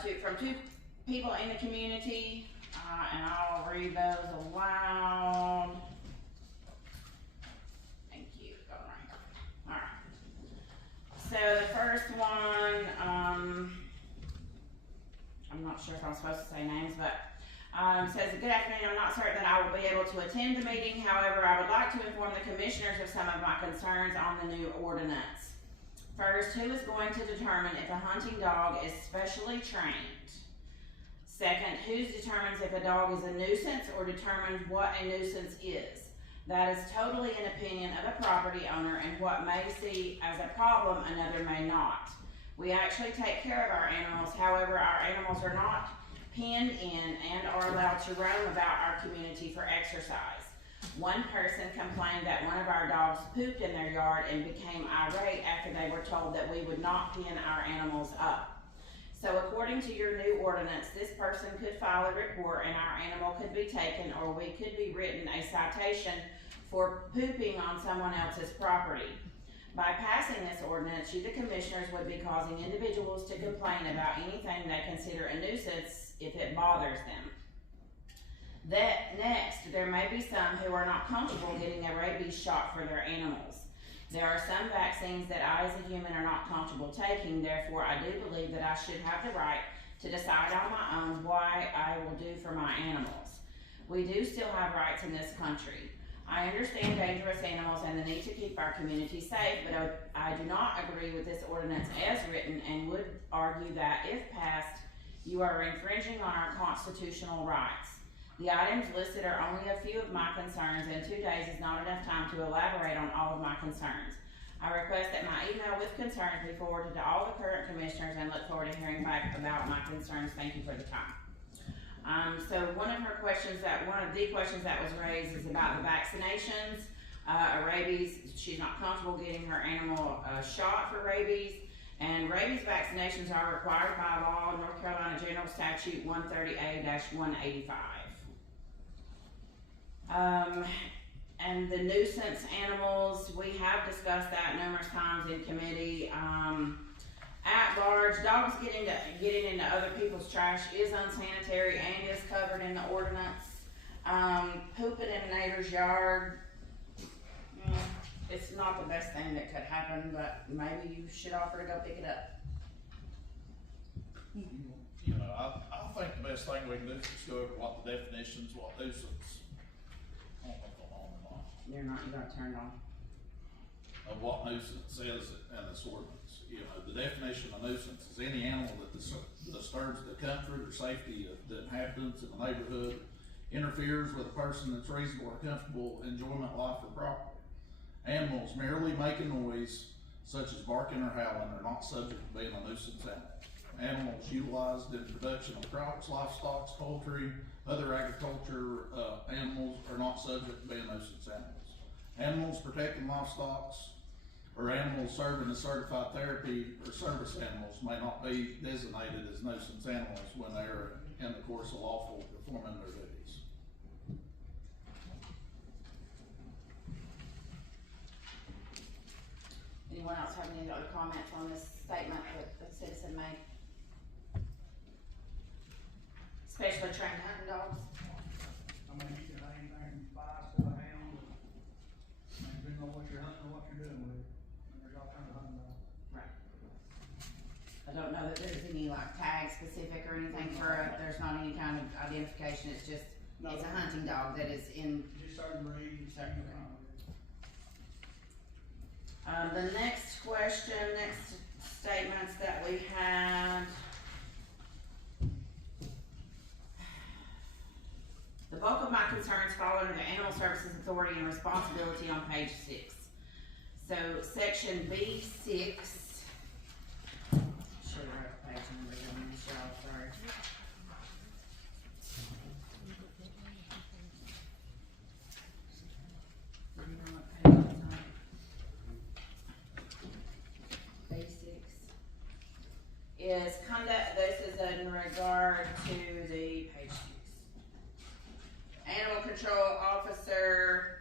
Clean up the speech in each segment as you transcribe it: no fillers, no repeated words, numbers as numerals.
from two people in the community, and I'll read those aloud. Thank you. Going right here. Alright. So the first one, I'm not sure if I'm supposed to say names, but says, good afternoon, I'm not certain that I will be able to attend the meeting. However, I would like to inform the commissioners of some of my concerns on the new ordinance. First, who is going to determine if a hunting dog is specially trained? Second, who determines if a dog is a nuisance or determines what a nuisance is? That is totally an opinion of a property owner, and what may see as a problem, another may not. We actually take care of our animals. However, our animals are not penned in and are allowed to roam about our community for exercise. One person complained that one of our dogs pooped in their yard and became irate after they were told that we would not pen our animals up. So according to your new ordinance, this person could file a report and our animal could be taken, or we could be written a citation for pooping on someone else's property. By passing this ordinance, you, the commissioners, would be causing individuals to complain about anything they consider a nuisance if it bothers them. Next, there may be some who are not comfortable getting a rabies shot for their animals. There are some vaccines that I as a human are not comfortable taking, therefore I do believe that I should have the right to decide on my own what I will do for my animals. We do still have rights in this country. I understand dangerous animals and the need to keep our community safe, but I do not agree with this ordinance as written and would argue that if passed, you are infringing on our constitutional rights. The items listed are only a few of my concerns, and 2 days is not enough time to elaborate on all of my concerns. I request that my email with concerns be forwarded to all the current commissioners and look forward to hearing back about my concerns. Thank you for the time. So one of the questions that was raised is about the vaccinations. Rabies, she's not comfortable getting her animal shot for rabies. And rabies vaccinations are required by law, North Carolina General Statute 130A-185. And the nuisance animals, we have discussed that numerous times in committee. At large, dogs getting into other people's trash is unsanitary and is covered in the ordinance. Pooping in a neighbor's yard, it's not the best thing that could happen, but maybe you should offer to go pick it up. You know, I think the best thing we can do is just go over what the definitions, what nuisance. I don't think I'm on and on. You got it turned on. Of what nuisance is in this ordinance. You know, the definition of nuisance is any animal that disturbs the comfort or safety of the inhabitants in the neighborhood, interferes with a person that's reasonable or comfortable enjoyment of life or property. Animals merely making noise, such as barking or howling, are not subject to being a nuisance animal. Animals utilized in production of crops, livestock, poultry, other agriculture animals are not subject to being nuisance animals. Animals protecting livestock or animals serving as certified therapy or service animals may not be designated as nuisance animals when they are in the course of lawful performing their duties. Anyone else have any other comments on this statement that the citizen made? Especially trained hunting dogs. I mean, you can have anything from 5 to a hound. Depending on what you're hunting or what you're doing with it. And there's all kinds of hunting dogs. Right. I don't know that there's any like tag specific or anything for it. There's not any kind of identification. It's just, it's a hunting dog that is in. Just certain breeds. Certain breeds. The next question, next statements that we had. The bulk of my concerns fall under the Animal Services Authority and Responsibility on page 6. So section B6. Should have wrote the page number on this, y'all, sorry. Is conduct, this is in regard to the page 6. Animal control officer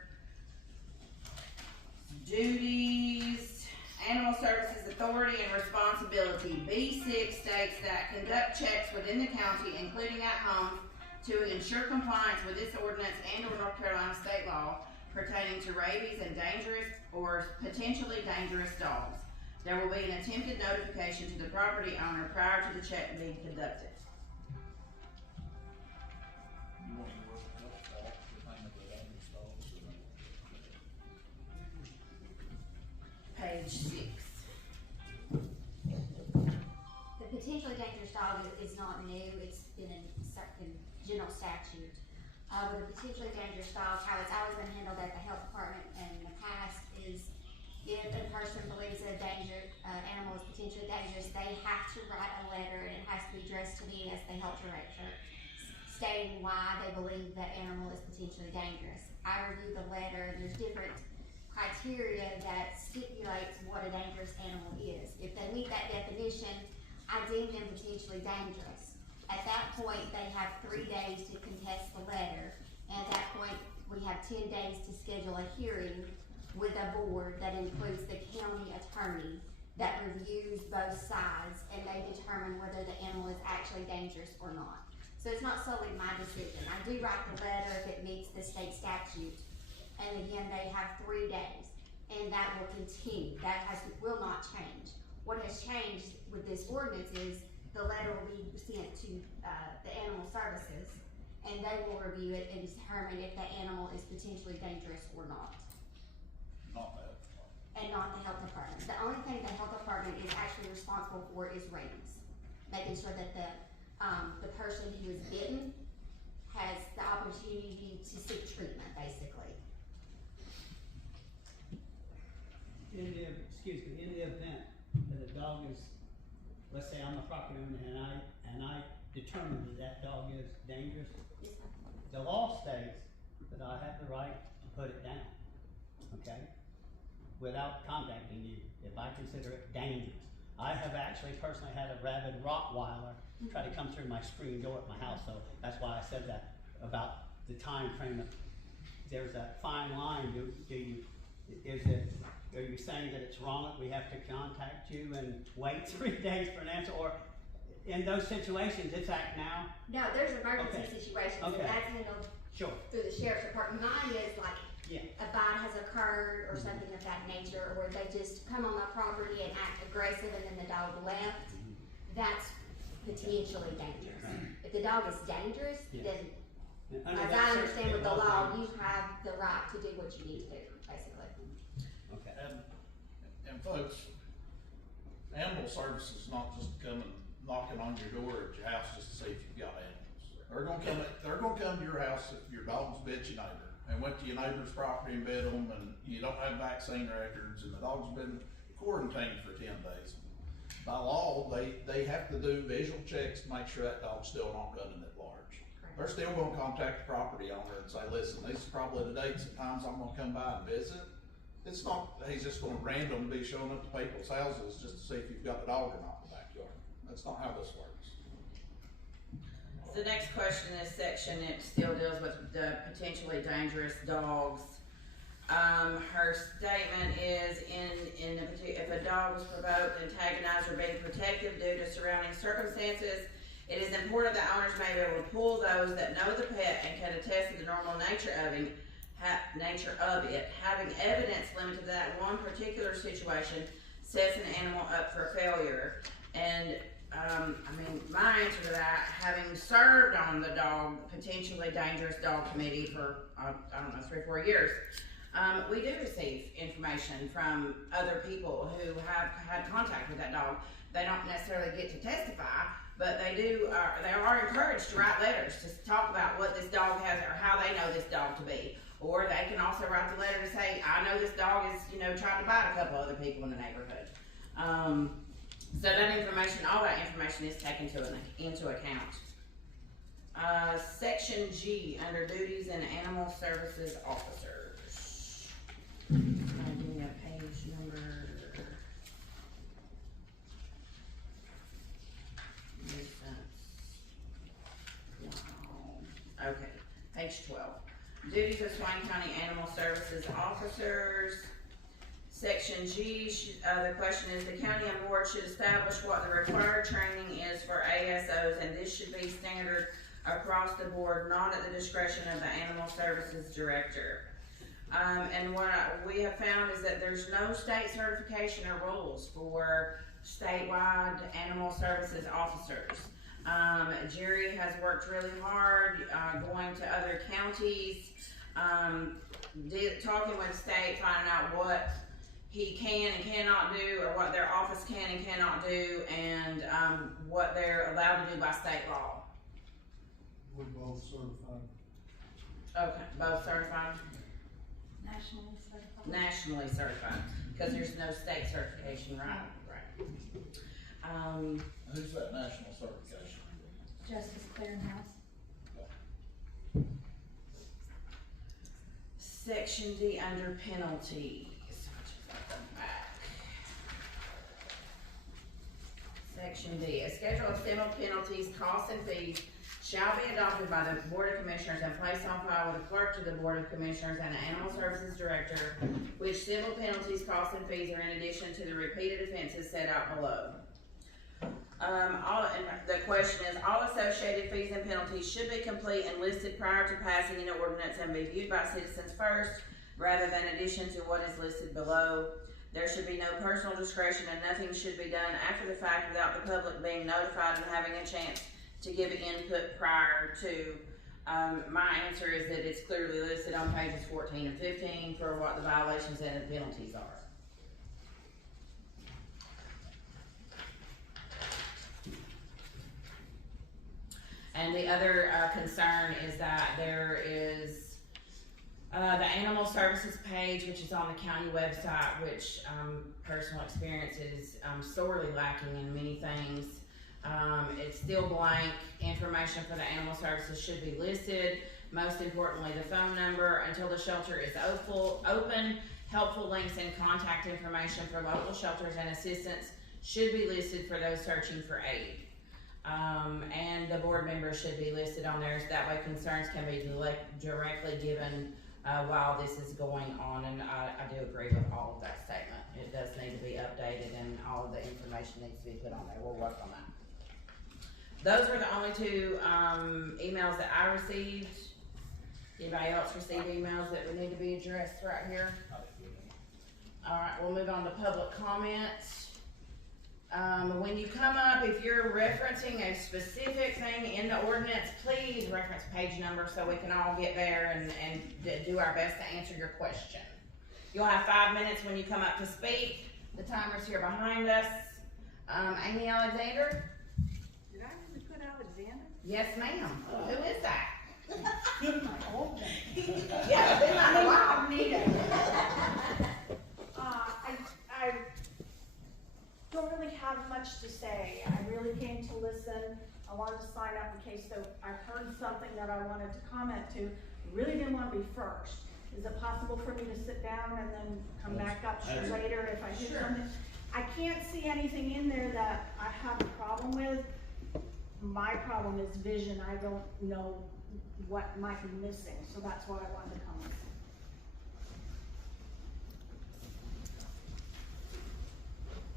duties. Animal Services authority and responsibility. B6 states that conduct checks within the county, including at home, to ensure compliance with this ordinance and or North Carolina state law pertaining to rabies and dangerous or potentially dangerous dogs. There will be an attempted notification to the property owner prior to the check being conducted. You want to work with that, the thing of the dangerous dogs, Page 6. The potentially dangerous dog is not new, it's been in general statute. With a potentially dangerous dog, how it's always been handled at the health department in the past is if a person believes that animal is potentially dangerous, they have to write a letter and it has to be addressed to me as the health director, stating why they believe that animal is potentially dangerous. I review the letter and there's different criteria that stipulates what a dangerous animal is. If they meet that definition, I deem them potentially dangerous. At that point, they have 3 days to contest the letter, and at that point, we have 10 days to schedule a hearing with a board that includes the county attorney that reviews both sides, and they determine whether the animal is actually dangerous or not. So it's not solely my decision. I do write the letter if it meets the state statute, and again, they have 3 days, and that will continue. That will not change. What has changed with this ordinance is the letter will be sent to the animal services, and they will review it and determine if the animal is potentially dangerous or not. not that. And not the health department. The only thing the health department is actually responsible for is rabies. Making sure that the person who is bitten has the opportunity to seek treatment, basically. In the event that a dog is, let's say I'm a property owner and I determine that dog is dangerous, the law states that I have the right to put it down, okay? Without contacting you, if I consider it dangerous. I have actually personally had a rabid Rottweiler try to come through my screen door at my house, so that's why I said that about the time frame. There's a fine line. Are you saying that it's wrong that we have to contact you and wait 3 days for an answer, or in those situations, it's act now? No, there's emergency Okay. situations, Okay. and that's handled Sure. through the sheriff's department. Mine is like Yeah. a bite has occurred or something of that nature, or they just come on my property and act aggressive and then the dog left. That's potentially dangerous. If the dog is dangerous, Yeah. then And under as that I cir- understand with it the was law, dangerous. you have the right to do what you need to do, basically. Okay. And folks, animal services is not just coming knocking on your door at your house just to see if you've got animals. They're gonna come to your house if your dog's bit your neighbor and went to your neighbor's property and bit them, and you don't have vaccine records, and the dog's been quarantined for 10 days. By law, they have to do visual checks to make sure that dog's still not running at large. Correct. They're still gonna contact the property owner and say, listen, these are probably the dates and times I'm gonna come by and visit. It's not, he's just gonna randomly be showing up to people's houses just to see if you've got a dog or not in the backyard. That's not how this works. The next question is section, it still deals with the potentially dangerous dogs. Her statement is if a dog was provoked, antagonized, or being protective due to surrounding circumstances, it is important that owners may be able to pull those that know the pet and can attest to the normal nature of it. Having evidence limited to that one particular situation sets an animal up for failure. And my answer to that, having served on the potentially dangerous dog committee for, 3 or 4 years, we do receive information from other people who have had contact with that dog. They don't necessarily get to testify, but they are encouraged to write letters to talk about what this dog has or how they know this dog to be. Or they can also write the letter to say, I know this dog is, trying to bite a couple other people in the neighborhood. So that information, all that information is taken into account. Section G, under duties and animal services officers. Give me a page number. Wow. Okay, page 12. Duties of Swain County Animal Services Officers. Section G, the question is, the county and board should establish what the required training is for ASOs, and this should be standard across the board, not at the discretion of the animal services director. And what we have found is that there's no state certification or rules for statewide animal services officers. Jerry has worked really hard, going to other counties, talking with the state, finding out what he can and cannot do, or what their office can and cannot do, and what they're allowed to do by state law. We're both certified. Okay, both certified? Nationally certified. Nationally certified, because there's no state certification, right? Right. Who's that national certification? Justice Clearinghouse. Section D under penalties. Section D, a schedule of civil penalties, costs, and fees shall be adopted by the Board of Commissioners and placed on file with the clerk to the Board of Commissioners and the Animal Services Director, which civil penalties, costs, and fees are in addition to the repeated offenses set out below. The question is, all associated fees and penalties should be complete and listed prior to passing an ordinance and be viewed by citizens first, rather than addition to what is listed below. There should be no personal discretion, and nothing should be done after the fact without the public being notified and having a chance to give input prior to. My answer is that it's clearly listed on pages 14 and 15 for what the violations and the penalties are. And the other concern is that there is the animal services page, which is on the county website, which personal experience is sorely lacking in many things. It's still blank. Information for the animal services should be listed. Most importantly, the phone number until the shelter is open. Helpful links and contact information for local shelters and assistance should be listed for those searching for aid. And the board members should be listed on there, so that way concerns can be directly given while this is going on. And I do agree with all of that statement. It does need to be updated, and all of the information needs to be put on there. We'll work on that. Those were the only two emails that I received. Anybody else receive emails that would need to be addressed right here? All right, we'll move on to public comments. When you come up, if you're referencing a specific thing in the ordinance, please reference page number so we can all get there and do our best to answer your question. You'll have 5 minutes when you come up to speak. The timer's here behind us. Amy Alexander? Did I really put Alexander? Yes, ma'am. Who is that? My old name. Yeah, it's been like a while. I don't really have much to say. I really came to listen. I wanted to sign up in case I heard something that I wanted to comment to. I really didn't want to be first. Is it possible for me to sit down and then come back up later if I hear something? I can't see anything in there that I have a problem with. My problem is vision. I don't know what might be missing, so that's why I wanted to come listen.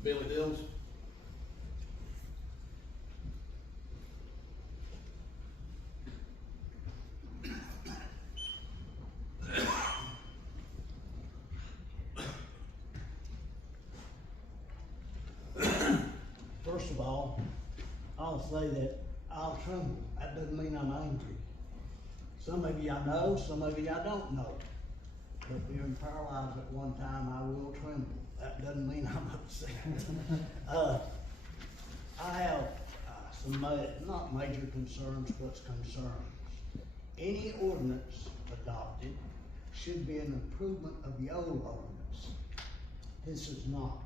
Billy Dills? First of all, I'll say that I'll tremble. That doesn't mean I'm angry. Some of you I know, some of you I don't know. But being paralyzed at one time, I will tremble. That doesn't mean I'm upset. I have some, not major concerns, but concerns. Any ordinance adopted should be an improvement of the old ordinance. This is not.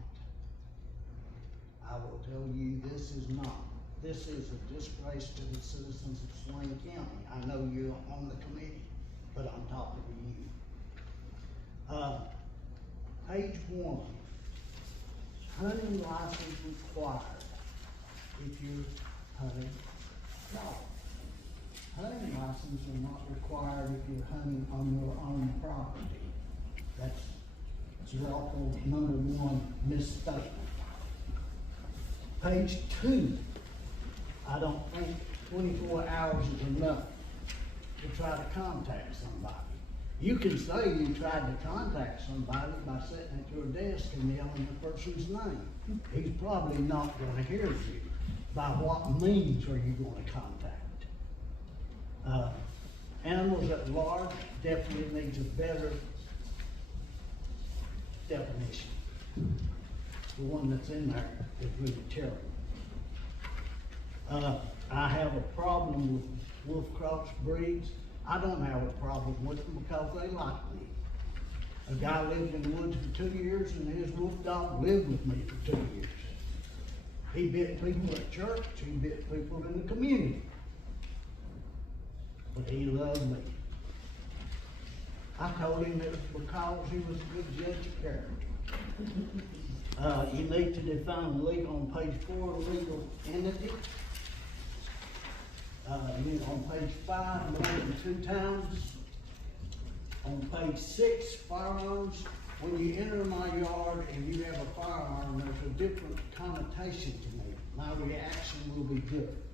I will tell you, this is not. This is a disgrace to the citizens of Swain County. I know you're on the committee, but I'm talking to you. Page 1, hunting license required if you're hunting dogs. Hunting license are not required if you're hunting on your own property. That's lawful number one misstatement. Page 2, I don't think 24 hours is enough to try to contact somebody. You can say you tried to contact somebody by sitting at your desk and yelling the person's name. He's probably not gonna hear you. By what means are you gonna contact? Animals at large definitely needs a better definition. The one that's in there is really terrible. I have a problem with wolf cross breeds. I don't have a problem with them because they like me. A guy lived in the woods for 2 years and his wolf dog lived with me for 2 years. He bit people at church, he bit people in the community. But he loved me. I told him it was because he was a good judge of character. You need to define legal on page 4, legal entity. On page 5, more than 2 times. On page 6, firearms. When you enter my yard and you have a firearm, there's a different connotation to me. My reaction will be different.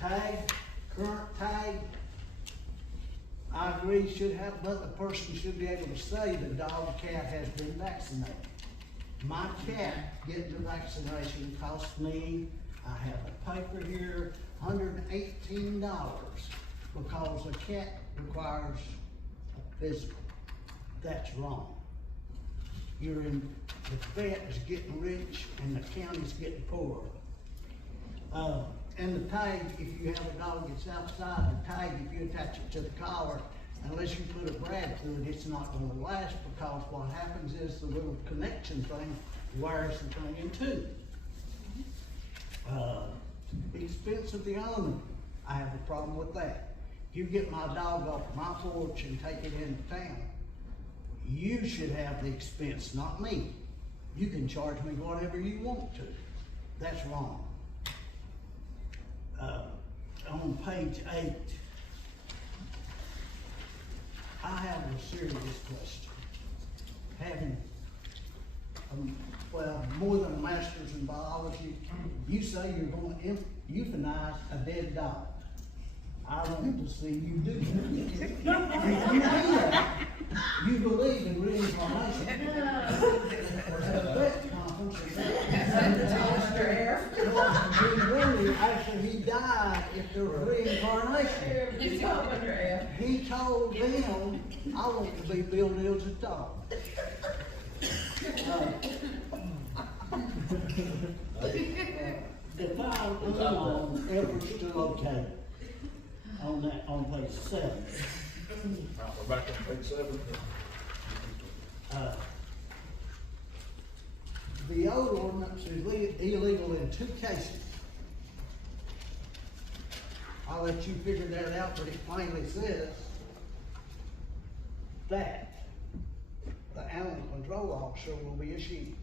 Tag, current tag. I agree, should have, but the person should be able to say the dog, cat has been vaccinated. My cat getting the vaccination cost me, I have a paper here, $118 because a cat requires a physical. That's wrong. The vet is getting rich and the county's getting poor. And the tag, if you have a dog that's outside, the tag, if you attach it to the collar, unless you put a brad through it, it's not gonna last because what happens is the little connection thing wires the thing in two. Expense of the owner, I have a problem with that. If you get my dog off my porch and take it into town, you should have the expense, not me. You can charge me whatever you want to. That's wrong. On page 8, I have a serious question. Having, more than a master's in biology, you say you're going to euthanize a dead dog. I want to see you do that. If you do that, you believe in reincarnation. At a vet conference, after he died, if there was reincarnation, he told them, I want to be Bill Nils' dog. Define unknown efforts to locate. On page 7. We're back on page 7. The old ordinance is illegal in 2 cases. I'll let you figure that out, but it plainly says that the animal control officer will be issued,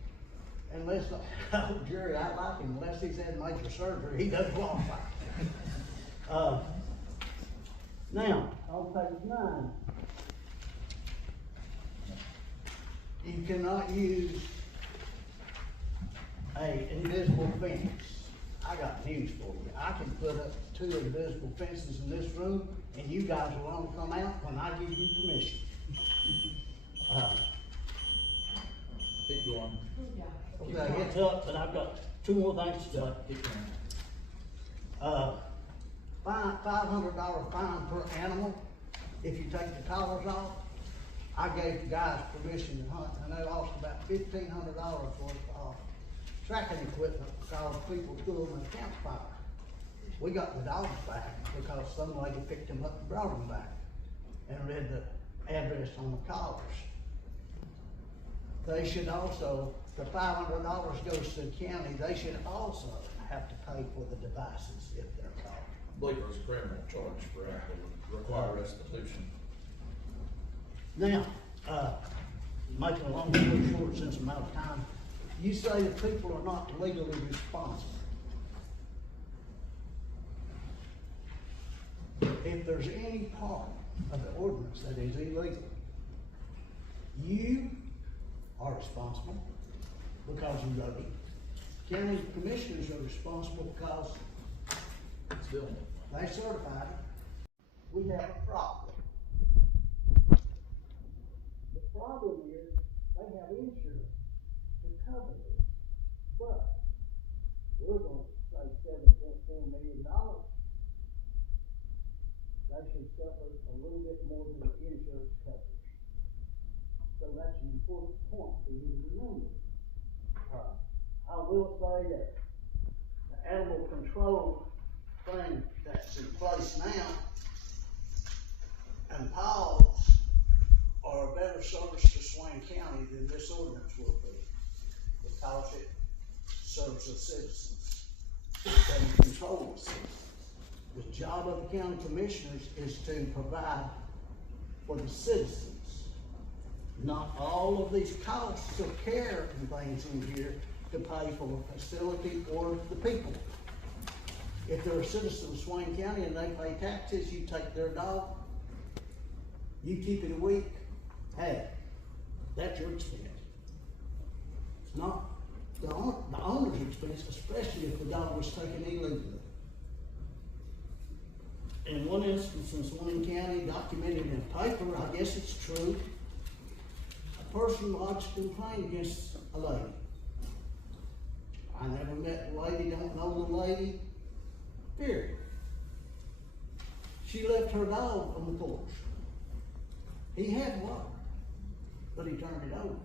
unless, oh, Jerry, I like him, unless he's had major surgery, he doesn't qualify. Now, on page 9, you cannot use a invisible fence. I got news for you. I can put up 2 invisible fences in this room, and you guys will only come out when I give you permission. Keep going. Okay, it's up, but I've got 2 more things to do. Keep going. $500 fine per animal if you take the collars off. I gave the guys permission to hunt, and they lost about $1,500 worth of tracking equipment because people threw them in a campfire. We got the dogs back because some lady picked them up and brought them back and read the address on the collars. They should also, the $500 goes to the county, they should also have to pay for the devices if they're caught. I believe there's a criminal charge for that that would require restitution. Now, making a long story short since I'm out of time, you say that people are not legally responsible. If there's any part of the ordinance that is illegal, You are responsible because you wrote it. County commissioners are responsible because Still. they certified it. We have a problem. The problem is they have insurance to cover this, but we're gonna say $7.4 million. They should suffer a little bit more than the insurance covers. So that's an important point for you to remember. I will say that the animal control thing that's in place now and PAWs are a better service to Swain County than this ordinance will be, because it serves the citizens, doesn't control the citizens. The job of the county commissioners is to provide for the citizens, not all of these costs of care and things in here to pay for a facility or the people. If they're a citizen of Swain County and they pay taxes, you take their dog, you keep it a week, hey, that's your expense. It's not the owner's expense, especially if the dog was taken illegally. In one instance in Swain County, documented in a paper, I guess it's true, a person lodged a complaint against a lady. I never met the lady, don't know the lady, period. She left her dog on the porch. He had water, but he turned it over.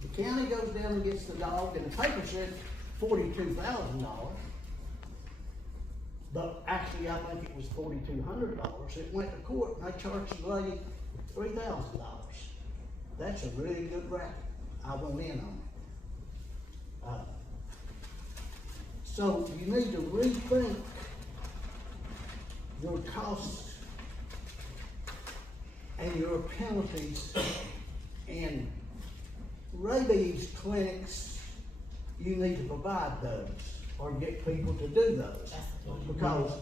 The county goes down and gets the dog, and the paper said $42,000. But actually, I think it was $4,200. It went to court and they charged the lady $3,000. That's a really good racket. I went in on it. So you need to rethink your costs and your penalties, and rabies clinics, you need to provide those or get people to do those. Because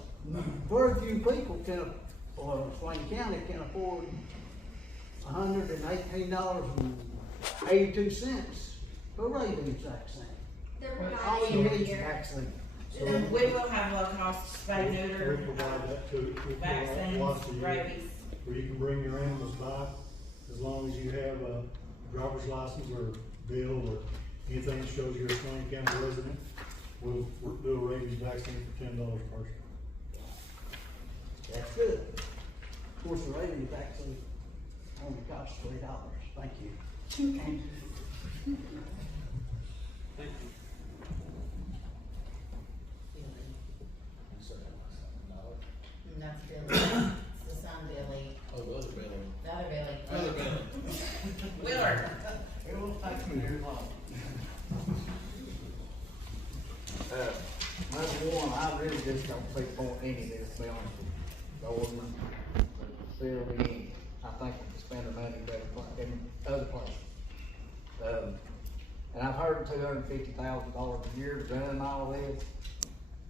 very few people can, or Swain County can afford $118.82 for rabies vaccine. They're All you providing need is every year. vaccine. So We will have low cost spay we neuter provide that to, we provide vaccines, once a year, rabies. where you can bring your animals by, as long as you have a driver's license or bill or anything that shows you're a Swain County resident. We'll do a rabies vaccine for $10 per person. That's good. Of course, the rabies vaccine only costs $3. Thank you. And that's Billy, it's the son Billy, Oh, the other Billy. the other Billy. Other Billy. Willard. It won't take me very long. Number one, I really just don't support any of this, to be honest with you. The ordinance, the facility, I think we can spend our money better in other places. And I've heard $250,000 a year to run all this.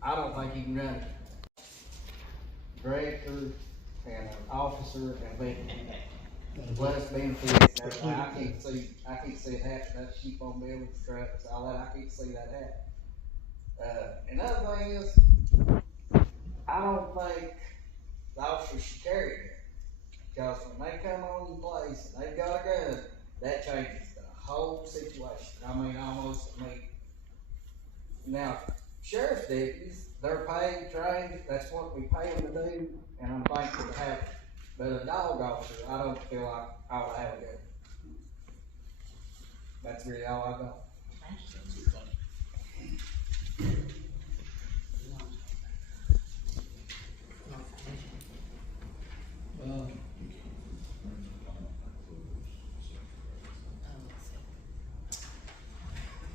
I don't think you can run it. Director and an officer and then plus benefits, I can't see it happen, that sheep on buildings, trucks, all that, I can't see that happen. Another thing is, I don't think the officers should carry it, because when they come on the place and they've got a gun, that changes the whole situation. Now, sheriff's deputies, they're paid, trained, that's what we pay them to do, and I'm thankful to have it. But a dog officer, I don't feel like I ought to have a gun. That's really all I got. Sounds good, thank you.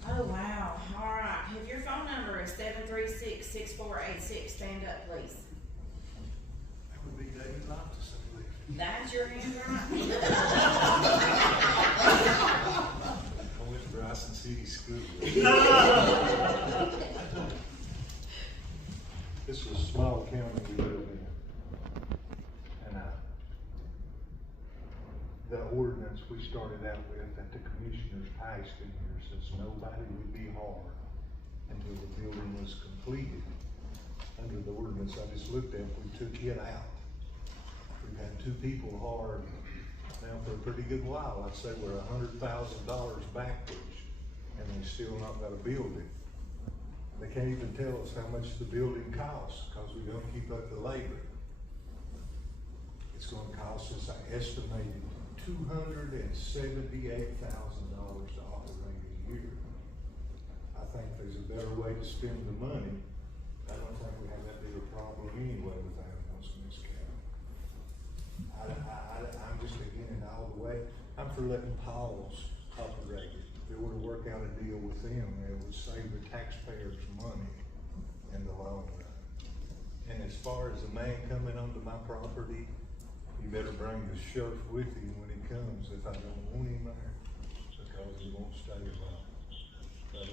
Oh, wow. All right. If your phone number is 736-6486, stand up, please. That would be David Loftus, I believe. That's your handwriting. I went to Bryson City School. This was a small county we live in. And, the ordinance we started out with that the commissioners passed in here says nobody would be harmed until the building was completed. Under the ordinance I just looked at, we took it out. We've had 2 people harmed now for a pretty good while. I'd say we're $100,000 backwards, and they still not got a building. They can't even tell us how much the building costs because we don't keep up the labor. It's gonna cost us, I estimated, $278,000 to operate a year. I think there's a better way to spend the money. I don't think we have that big a problem anyway with animals in this county. I'm just again all the way. I'm for letting Paul's operate it. If they were to work out a deal with them, it would save the taxpayers money in the long run. And as far as the man coming onto my property, you better bring the sheriff with him when he comes if I don't want him there, because he won't stay alone. But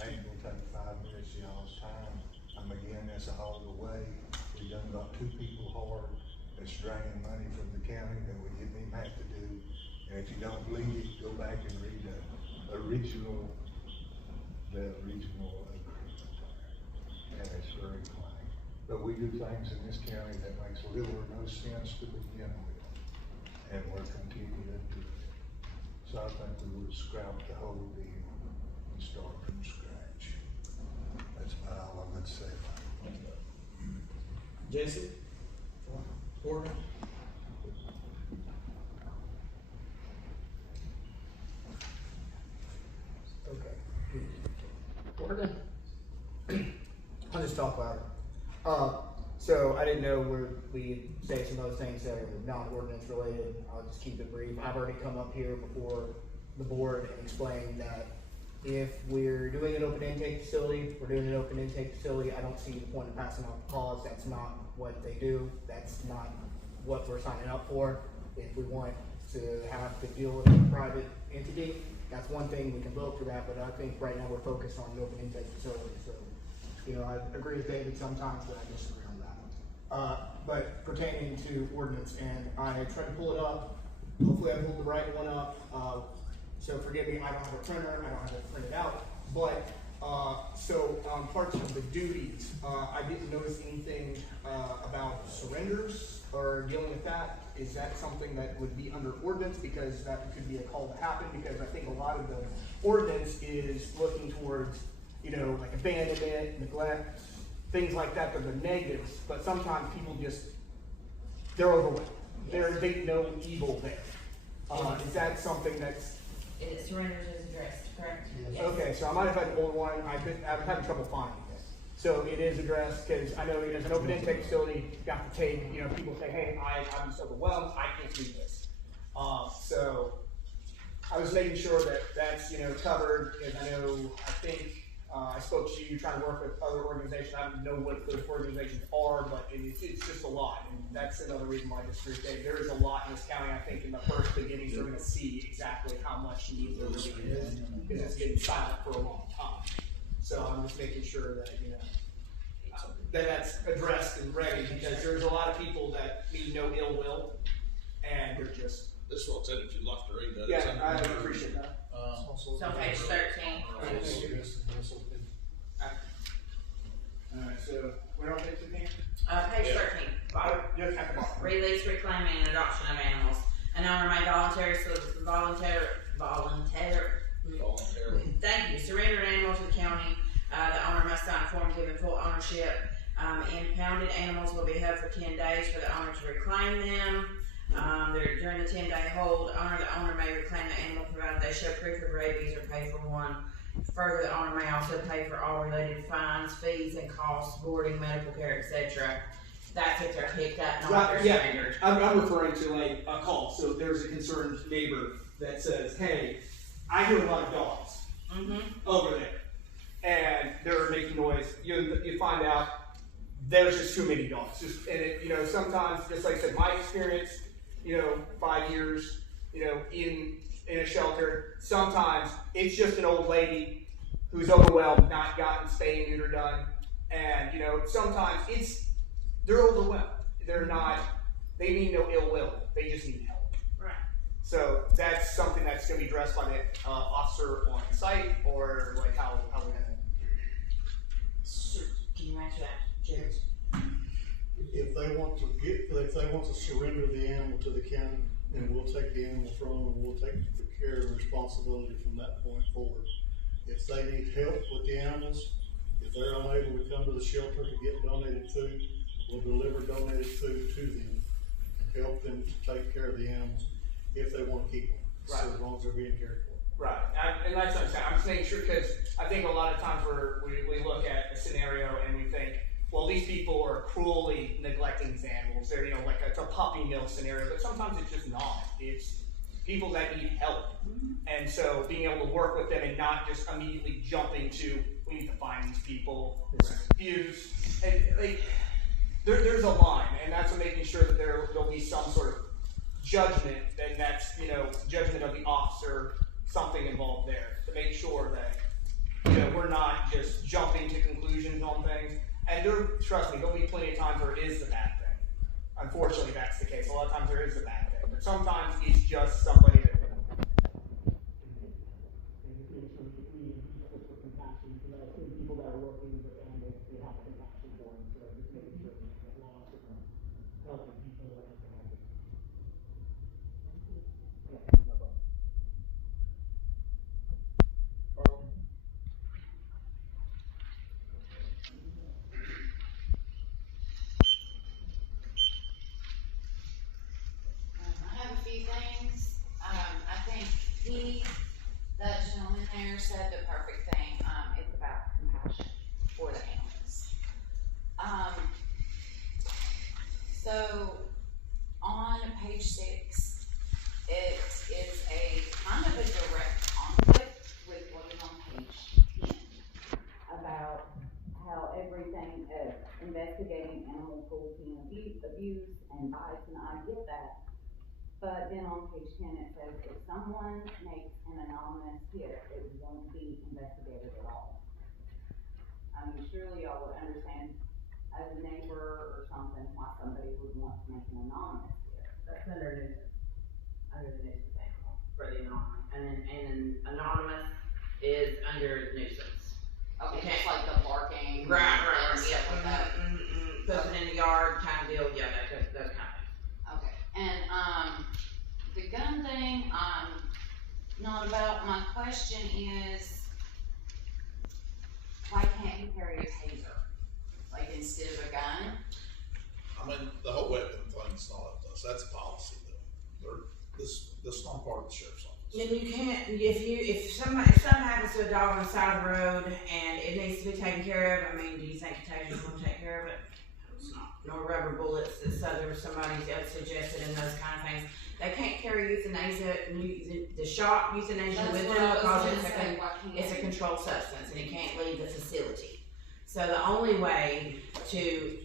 I ain't gonna take 5 minutes of y'all's time. Again, that's all the way. We done got 2 people hard. That's draining money from the county that we didn't even have to do. And if you don't believe it, go back and read the original agreement. And it's very plain. But we do things in this county that makes little or no sense to begin with. And we're continuing to do it. So I think we would scrap the whole deal and start from scratch. That's about all I'm gonna say. Jason? Gordon? Okay. Gordon? I'll just talk louder. So I didn't know we say some other things that are non-ordinance related. I'll just keep it brief. I've already come up here before the board and explained that if we're doing an open intake facility, we're doing an open intake facility. I don't see the point of passing out the cause. That's not what they do. That's not what we're signing up for. If we want to have to deal with a private entity, that's one thing, we can vote for that, but I think right now we're focused on the open intake facility. So, you know, I agree with David sometimes, but I disagree on that one. But pertaining to ordinance, and I tried to pull it up. Hopefully I pulled the right one up. So forgive me, I don't have a printer, I don't have it printed out, but parts of the duties, I didn't notice anything about surrenders or dealing with that. Is that something that would be under ordinance, because that could be a call to happen? Because I think a lot of the ordinance is looking towards, you know, like abandonment, neglect, things like that are the negatives, but sometimes people just, they're overwhelmed. They know evil there. Is that something that's... Surrenders is addressed, correct? Yes. Okay, so I might have had the old one. I'm having trouble finding it. So it is addressed, because I know as an open intake facility, you have to take, you know, people say, hey, I'm so overwhelmed, I can't do this. So I was making sure that that's, you know, covered, because I think I spoke to you trying to work with other organizations. I don't know what those organizations are, but it's just a lot. And that's another reason why I disagree with Dave. There is a lot in this county. I think in the first beginnings, we're going to see exactly how much needs there really is, because it's been silent for a long time. So I'm just making sure that, you know, that's addressed and ready, because there's a lot of people that mean no ill will, and they're just... This one's in, if you'd like to read that. Yeah, I appreciate that. So page 13. Alright, so where are we at? Page 13. Bottom. Just at the bottom. Release, reclaiming, and adoption of animals. An owner may voluntarily thank you, surrender an animal to the county. The owner must sign a form giving full ownership. Impounded animals will be held for 10 days for the owner to reclaim them. During the 10-day hold, the owner may reclaim the animal provided they show proof of rabies or pay for one. Further, the owner may also pay for all related fines, fees, and costs, boarding, medical care, etc. That's if they're picked up, not if they're surrendered. I'm referring to like a call. So there's a concerned neighbor that says, hey, I hear a lot of dogs over there, and they're making noise. You find out there's just too many dogs. Sometimes, just like I said, my experience, 5 years, in a shelter, sometimes it's just an old lady who's overwhelmed, not gotten spay and neuter done, and sometimes they're overwhelmed. They mean no ill will. They just need help. Right. So that's something that's gonna be addressed by the officer on site, or like how we gonna? Can you answer that, Jared? If they want to surrender the animal to the county, then we'll take the animal from them, and we'll take the care and responsibility from that point forward. If they need help with the animals, if they're unable to come to the shelter to get donated food, we'll deliver donated food to them and help them to take care of the animals if they want to keep them. Right. So as long as they're being cared for. Right, and that's what I'm saying. I'm just making sure, because I think a lot of times we look at a scenario and we think, well, these people are cruelly neglecting these animals. They're, you know, like it's a puppy mill scenario, but sometimes it's just not. It's people that need help. And so being able to work with them and not just immediately jumping to, we need to find these people, this is abuse. And like, there's a line, and that's making sure that there'll be some sort of judgment, and that's, you know, judgment of the officer, something involved there, to make sure that, you know, we're not just jumping to conclusions on things. And trust me, there'll be plenty of times where it is the bad thing. Unfortunately, that's the case. A lot of times there is the bad thing, but sometimes it's just somebody that. People that are working with animals, they have compassion for them. So just making sure that laws are helping people that are helping. Yeah, no problem. I have a few things. I think that gentleman there said the perfect thing. It's about compassion for the animals. So on page 6, it is a kind of a direct conflict with what is on page 10 about how everything investigating animal cruelty and abuse and bites, and I get that. But then on page 10 it says, if someone makes an anonymous tip, it won't be investigated at all. I mean, surely y'all would understand as a neighbor or something why somebody would want to make an anonymous tip. That's under the nuisance animal for the anonymous, and an anonymous is under nuisance. Okay, Okay. just like the barking. Right. And Yeah, stuff like that. Pushing in the yard kind of deal, yeah, those kind of things. Okay, and, the gun thing, not about. My question is, why can't you carry a taser? Like instead of a gun? I mean, the whole weapon thing's not up to us, that's policy though. This is not part of the sheriff's office. And you can't, if something happens to a dog on the side of the road and it needs to be taken care of, I mean, do you think a taser's gonna take care of it? It's not. Nor rubber bullets, so there was somebody else suggested and those kind of things. They can't carry euthanasia, the shot euthanasia That's with what them I was because gonna it's say, why can't it's a you? controlled substance and it can't leave the facility. So the only way to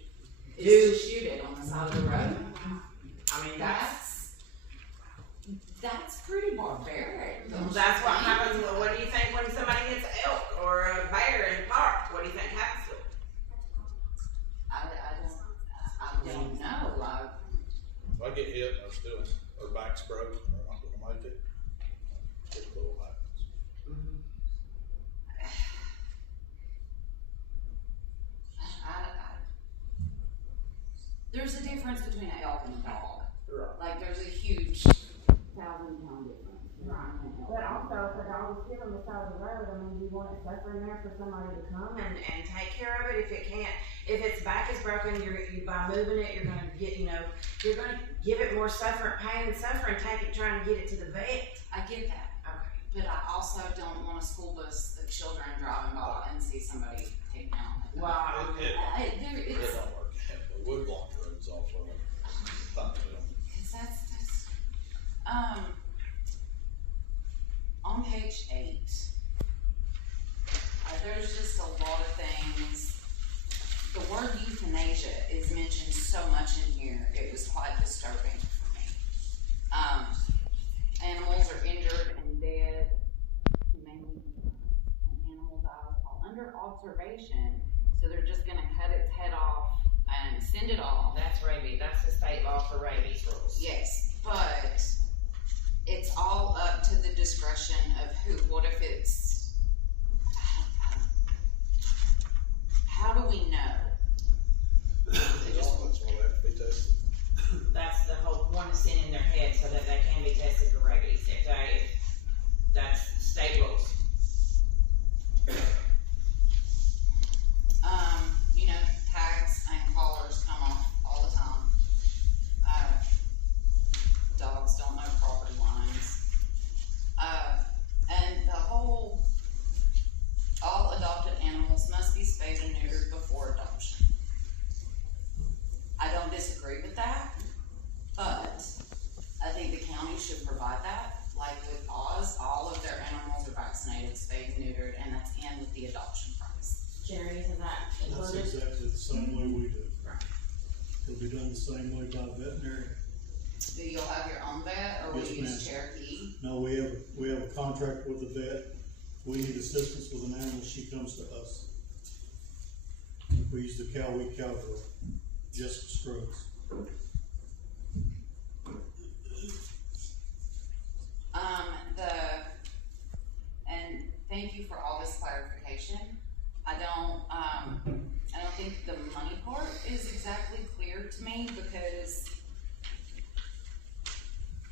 Is to shoot it on the side of the road? I mean, That's pretty barbaric. that's what happens. Well, what do you think when somebody hits an elk or a bear in the park? What do you think happens to them? I don't know. If I get hit and their back's broken, they're not gonna make it. It will happen. There's a difference between an elk and a dog. Right. Like there's a huge 1,000-pound difference. But also, if a dog is hit on the side of the road, I mean, you want it suffering there for somebody to come and take care of it. If its back is broken, by moving it, you're gonna you're gonna give it more pain and suffering, trying to get it to the vet. I get that. Okay. But I also don't want a school bus of children driving by and see somebody taken out. Well, It It's, don't work. The wood block roads off of it. that's on page 8, there's just a lot of things. The word euthanasia is mentioned so much in here, it was quite disturbing for me. Animals are injured and dead, an animal dies while under observation, so they're just gonna cut its head off and send it off. that's rabies. That's the state law for rabies rules. Yes, but it's all up to the discretion of who. What if it's, how do we know? That's the whole point of sending their head so that they can be tested for rabies. That's state rules. You know, tags and collars come off all the time. Dogs don't know property lines. And all adopted animals must be spayed and neutered before adoption. I don't disagree with that, but I think the county should provide that. Like with Oz, all of their animals are vaccinated, spayed and neutered, and that's in with the adoption price. Jerry, isn't that That's included? exactly the same way we do. Right. It'll be done the same way by veterinary. Do you'll have your own vet, or will Yes, you use ma'am. Cherokee? No, we have a contract with the vet. If we need assistance with an animal, she comes to us. We use the cow weed cow girl, Jessica Scruggs. And thank you for all this clarification. I don't think the money part is exactly clear to me, because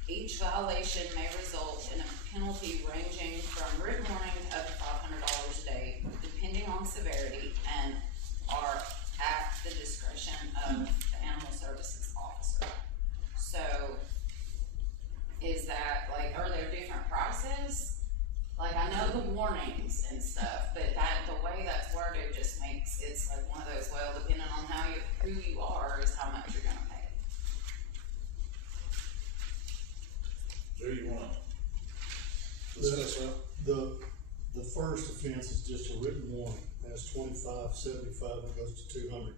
each violation may result in a penalty ranging from written warning up to $500 a day, depending on severity, and are at the discretion of the animal services officer. So, is that, like, are there different prices? Like, I know the warnings and stuff, but the way that's worded just makes, it's like one of those, well, depending on who you are is how much you're gonna pay. Do you wanna discuss that? The first offense is just a written warning. That's $25, $75, and goes to $200.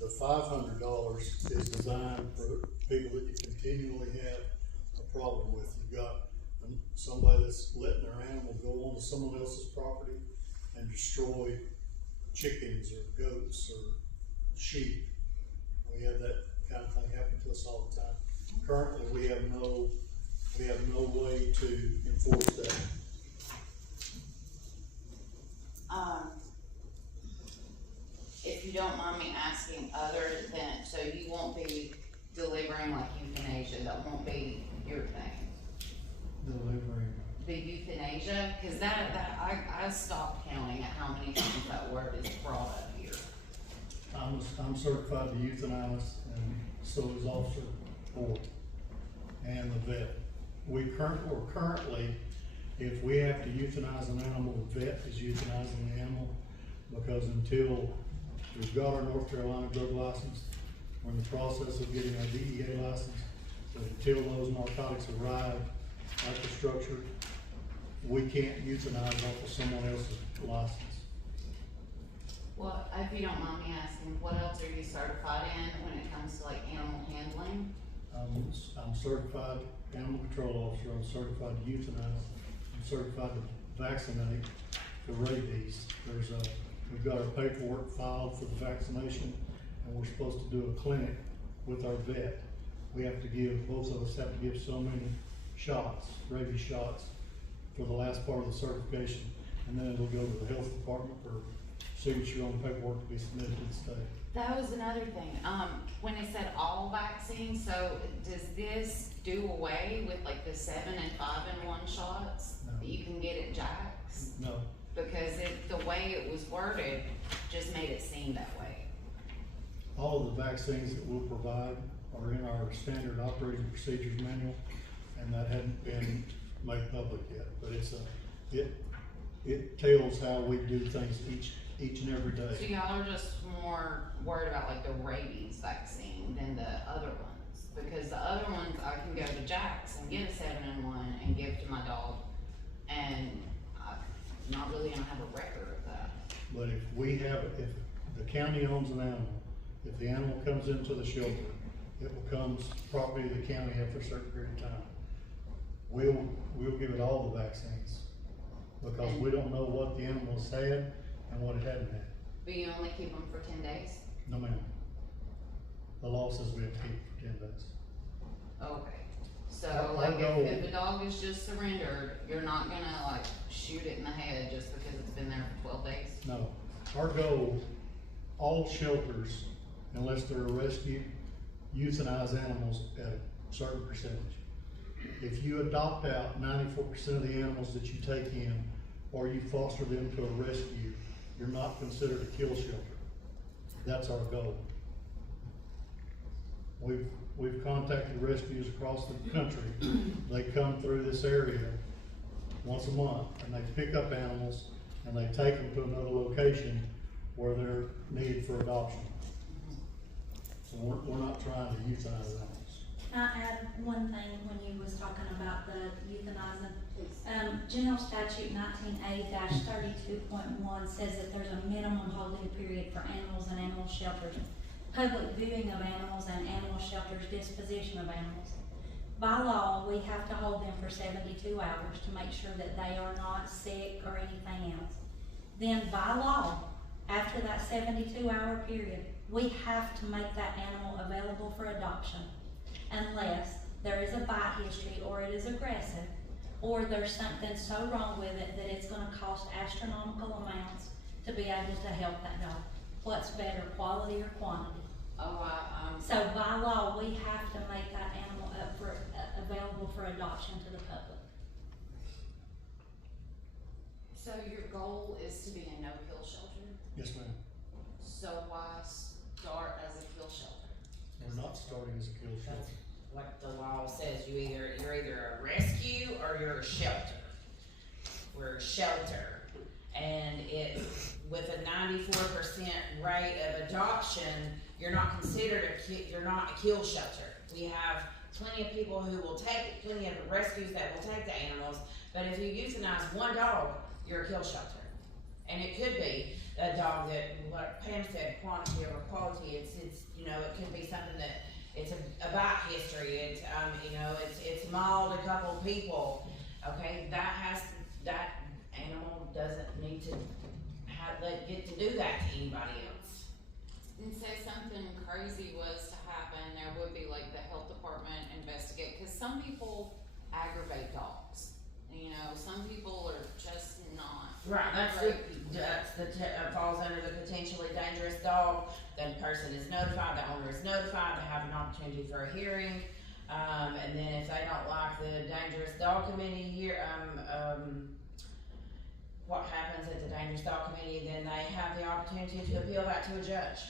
The $500 is designed for people that you continually have a problem with. You've got somebody that's letting their animal go onto someone else's property and destroy chickens or goats or sheep. We have that kind of thing happen to us all the time. Currently, we have no way to enforce that. If you don't mind me asking, other than, so you won't be delivering like euthanasia, that won't be your thing? Delivering. The euthanasia, cause I stopped counting at how many times that word is brought up here. I'm certified to euthanize, and so is Officer Ford and the vet. We're currently, if we have to euthanize an animal, the vet is euthanizing the animal, because until we've got our North Carolina drug license, we're in the process of getting our DEA license, but until those narcotics arrive at the structure, we can't euthanize off of someone else's license. Well, if you don't mind me asking, what else are you certified in when it comes to like animal handling? I'm certified animal control officer, I'm certified to euthanize, I'm certified to vaccinate for rabies. We've got our paperwork filed for the vaccination, and we're supposed to do a clinic with our vet. We have to give, both of us have to give so many shots, rabies shots, for the last part of the certification, and then it'll go to the health department for signature on paperwork to be submitted to the state. That was another thing, when it said all vaccines, so does this do away with like the 7 and 5-in-1 shots No. that you can get at Jack's? No, Because the way it was worded just made it seem that way. all of the vaccines that we'll provide are in our standard operating procedures manual, and that hadn't been made public yet, but it tells how we do things each and every So day. y'all are just more worried about like the rabies vaccine than the other ones? Because the other ones, I can go to Jack's and get a 7-in-1 and give to my dog, and I'm not really gonna have a record of that. But if the county owns an animal, if the animal comes into the shelter, it becomes property of the county after a certain period of time. We'll give it all the vaccines, because we don't know what the animal's had and what it hadn't had. But you only keep them for 10 days? No, ma'am. The law says we have to keep it for 10 days. Okay, So Our like goal- if the dog is just surrendered, you're not gonna like shoot it in the head just because it's been there for 12 days? No, our goal, all shelters, unless they're a rescue, euthanize animals at a certain percentage. If you adopt out 94% of the animals that you take in, or you foster them to a rescue, you're not considered a kill shelter. That's our goal. We've contacted rescues across the country. They come through this area once a month, and they pick up animals, and they take them to another location where they're needed for adoption. So we're not trying to euthanize animals. I add one thing when you was talking about the euthanizing. General Statute 19A-32.1 says that there's a minimum holding period for animals and animal shelters, public viewing of animals and animal shelters, disposition of animals. By law, we have to hold them for 72 hours to make sure that they are not sick or anything else. Then by law, after that 72-hour period, we have to make that animal available for adoption unless there is a bite history or it is aggressive or there's something so wrong with it that it's gonna cost astronomical amounts to be able to help that dog. What's better, quality or quantity? So by law, we have to make that animal up for, available for adoption to the public. So your goal is to be a no-kill shelter? Yes, ma'am. So why start as a kill shelter? We're not starting as a kill That's shelter. what the law says, you're either a rescue or you're a shelter. We're a shelter, and it's with a 94% rate of adoption, you're not considered you're not a kill shelter. We have plenty of people who will plenty of rescues that will take the animals, but if you euthanize one dog, you're a kill shelter. And it could be a dog that, like Pam said, quantity over quality, it's, you know, it could be something that, it's a bite history, it's mauled a couple people, okay, that animal doesn't need to get to do that to anybody else. And say something crazy was to happen, there would be like the health department investigate, cause some people aggravate dogs. You know, some people are just not. Right, falls under the potentially dangerous dog. The person is notified, the owner is notified, they have an opportunity for a hearing. And then if they don't like the dangerous dog committee here, what happens at the dangerous dog committee, then they have the opportunity to appeal that to a judge.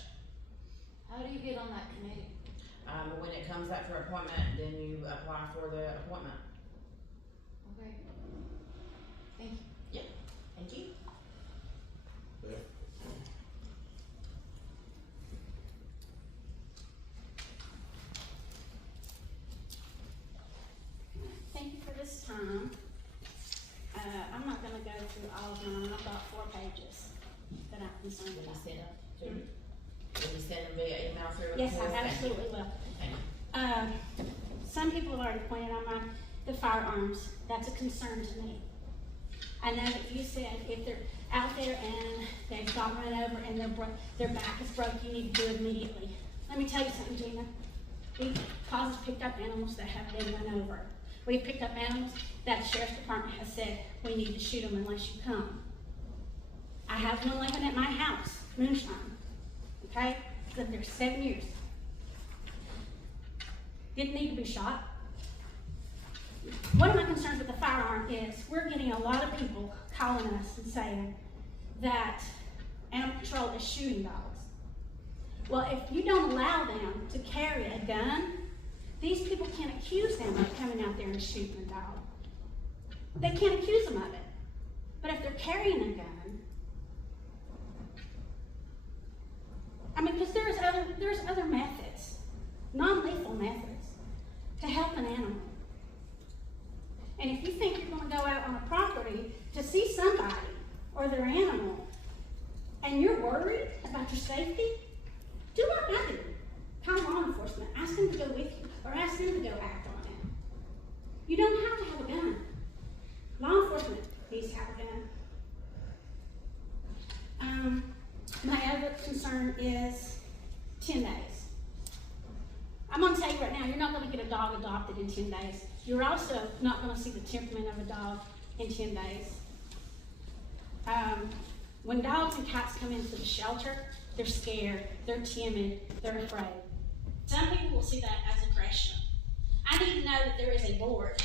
How do you get on that committee? When it comes up for appointment, then you apply for the appointment. Okay. Thank you. Thank you. Thank you for this time. I'm not gonna go through all of mine, I've got 4 pages that I'm concerned Will you about. send them to me? Will you send them via email through? Yes, I Thank you. absolutely will. Thank you. Some people have already pointed out the firearms, that's a concern to me. I know that you said if they're out there and they've got run over and their back is broke, you need to do it immediately. Let me tell you something, Gina. Cause has picked up animals that have been run over. We've picked up animals that the sheriff's department has said, we need to shoot them unless you come. I have one living at my house, Moonshine, okay? Lived there 7 years. Didn't need to be shot. One of my concerns with the firearm is we're getting a lot of people calling us and saying that animal control is shooting dogs. Well, if you don't allow them to carry a gun, these people can't accuse them of coming out there and shooting a dog. They can't accuse them of it. But if they're carrying a gun, I mean, because there's other methods, non-lethal methods, to help an animal. And if you think you're going to go out on a property to see somebody or their animal, and you're worried about your safety, do like I do. Call law enforcement, ask them to go with you, or ask them to go act on it. You don't have to have a gun. Law enforcement needs to have a gun. My other concern is 10 days. I'm going to tell you right now, you're not going to get a dog adopted in 10 days. You're also not gonna see the temperament of a dog in 10 days. When dogs and cats come into the shelter, they're scared, they're timid, they're afraid. Some people will see that as aggression. I need to know that there is a board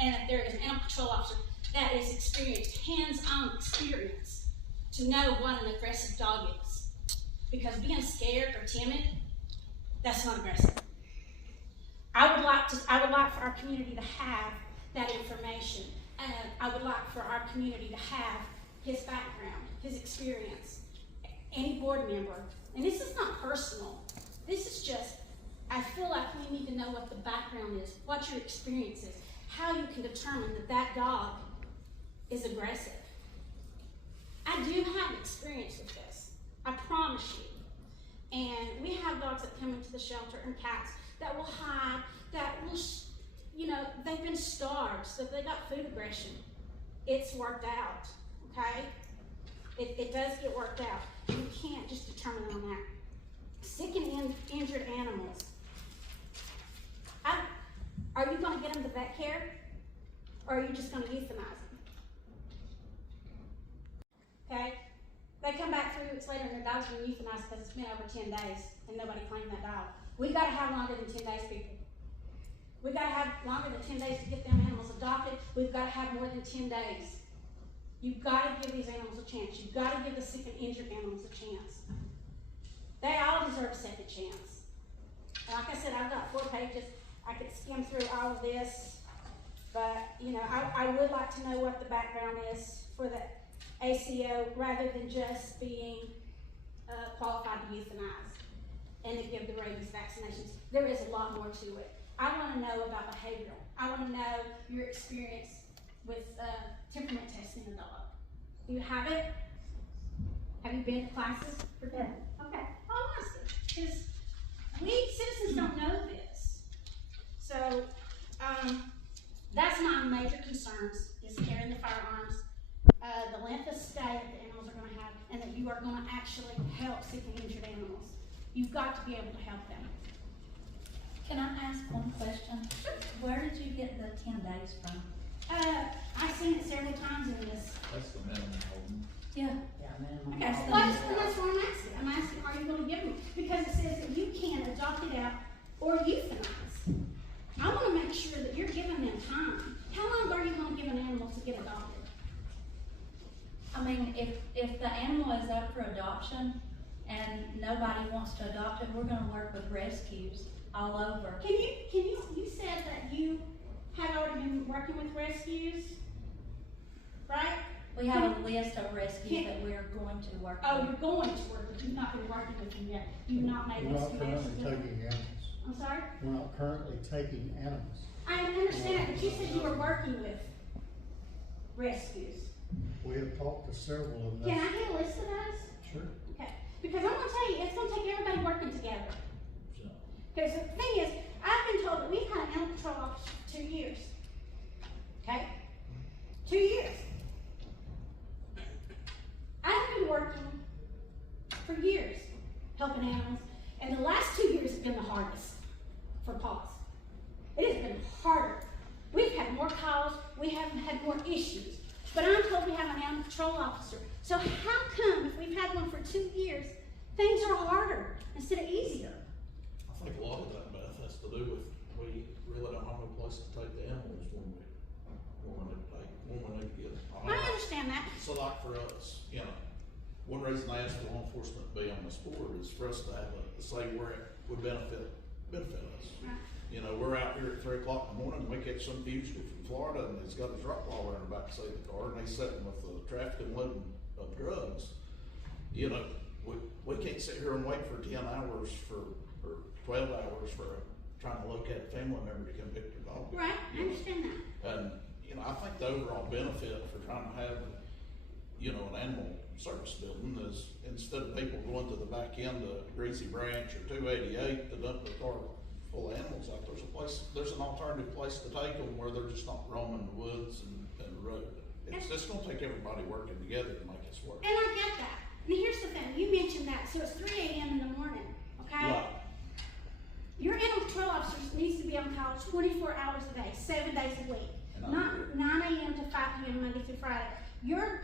and that there is an animal control officer that is experienced, hands-on experience, to know what an aggressive dog is. Because being scared or timid, that's not aggressive. I would like for our community to have that information. And I would like for our community to have his background, his experience, any board member. And this is not personal. This is just, I feel like we need to know what the background is, what your experience is, how you can determine that that dog is aggressive. I do have experience with this, I promise you. And we have dogs that come into the shelter and cats that will hide, that will, you know, they've been starved, so they got food aggression. It's worked out, okay? It does get worked out. You can't just determine on that. Sick and injured animals. Are you gonna get them to vet care? Or are you just gonna euthanize them? Okay? They come back 3 weeks later and their dog's been euthanized because it's been over 10 days and nobody claimed that dog. We gotta have longer than 10 days, people. We gotta have longer than 10 days to get them animals adopted. We've gotta have more than 10 days. You've gotta give these animals a chance. You've gotta give the sick and injured animals a chance. They all deserve a second chance. And like I said, I've got 4 pages. I could skim through all of this, but you know, I would like to know what the background is for the ACO rather than just being qualified to euthanize and to give the rabies vaccinations. There is a lot more to it. I want to know about behavioral. I want to know your experience with temperament testing a dog. Do you have it? Have you been to classes for that? Okay. Oh, I see. Because we citizens don't know this. So that's my major concerns, is carrying the firearms, the length of stay that the animals are going to have, and that you are going to actually help sick and injured animals. You've got to be able to help them. Can I ask one question? Sure. Where did you get the 10 days from? I've seen it several times in this. That's the minimum holding. Yeah. Okay, so that's what I'm asking. I'm asking, are you going to give them? Because it says that you can adopt it out or euthanize. I want to make sure that you're giving them time. How long are you going to give an animal to get adopted? I mean, if the animal is up for adoption and nobody wants to adopt it, we're gonna work with rescues all over. You said that you had already been working with rescues, right? We have a list of rescues that we're going to work with. Oh, you're going to work with, you've not been working with them yet. You've not made We're not rescue currently actions. taking animals. I'm sorry? We're not currently taking animals. I understand that, but you said you were working with rescues. We have talked to several of them. Can I get a list of those? Sure. Okay, because I'm gonna tell you, it's gonna take everybody working together. Because the thing is, I've been told that we've had an animal control officer for 2 years. Okay? 2 years. I've been working for years, helping animals, and the last 2 years have been the hardest for paws. It has been harder. We've had more calls, we haven't had more issues. But I'm told we have an animal control officer. So how come, if we've had one for 2 years, things are harder instead of easier? I think a lot of that, Beth, has to do with, we really don't have a place to take the animals when we need to get them. I understand that. So like for us, you know, one reason I asked for law enforcement to be on this board is for us to have say where it would benefit us. Right. You know, we're out here at 3 o'clock in the morning, and we catch some fugitive from Florida, and he's got his Rottweiler in the back seat of the car, and he's sitting with the trafficking load of drugs. You know, we can't sit here and wait for 10 hours or 12 hours for trying to locate a family member to come pick their dog. Right, I understand that. And, you know, I think the overall benefit for trying to have, you know, an animal service building is, instead of people going to the back end of Greasy Branch or 288 to dump their car full of animals out, there's an alternative place to take them where they're just not roaming the woods and the road. It's just gonna take everybody working together to make this work. And I get that. And here's the thing, you mentioned that, so it's 3 a.m. in the morning, okay? Right. Your animal control officer needs to be be on call 24 hours a day, 7 days a week. And I Not agree. 9 a.m. to 5 p.m. Monday through Friday. Your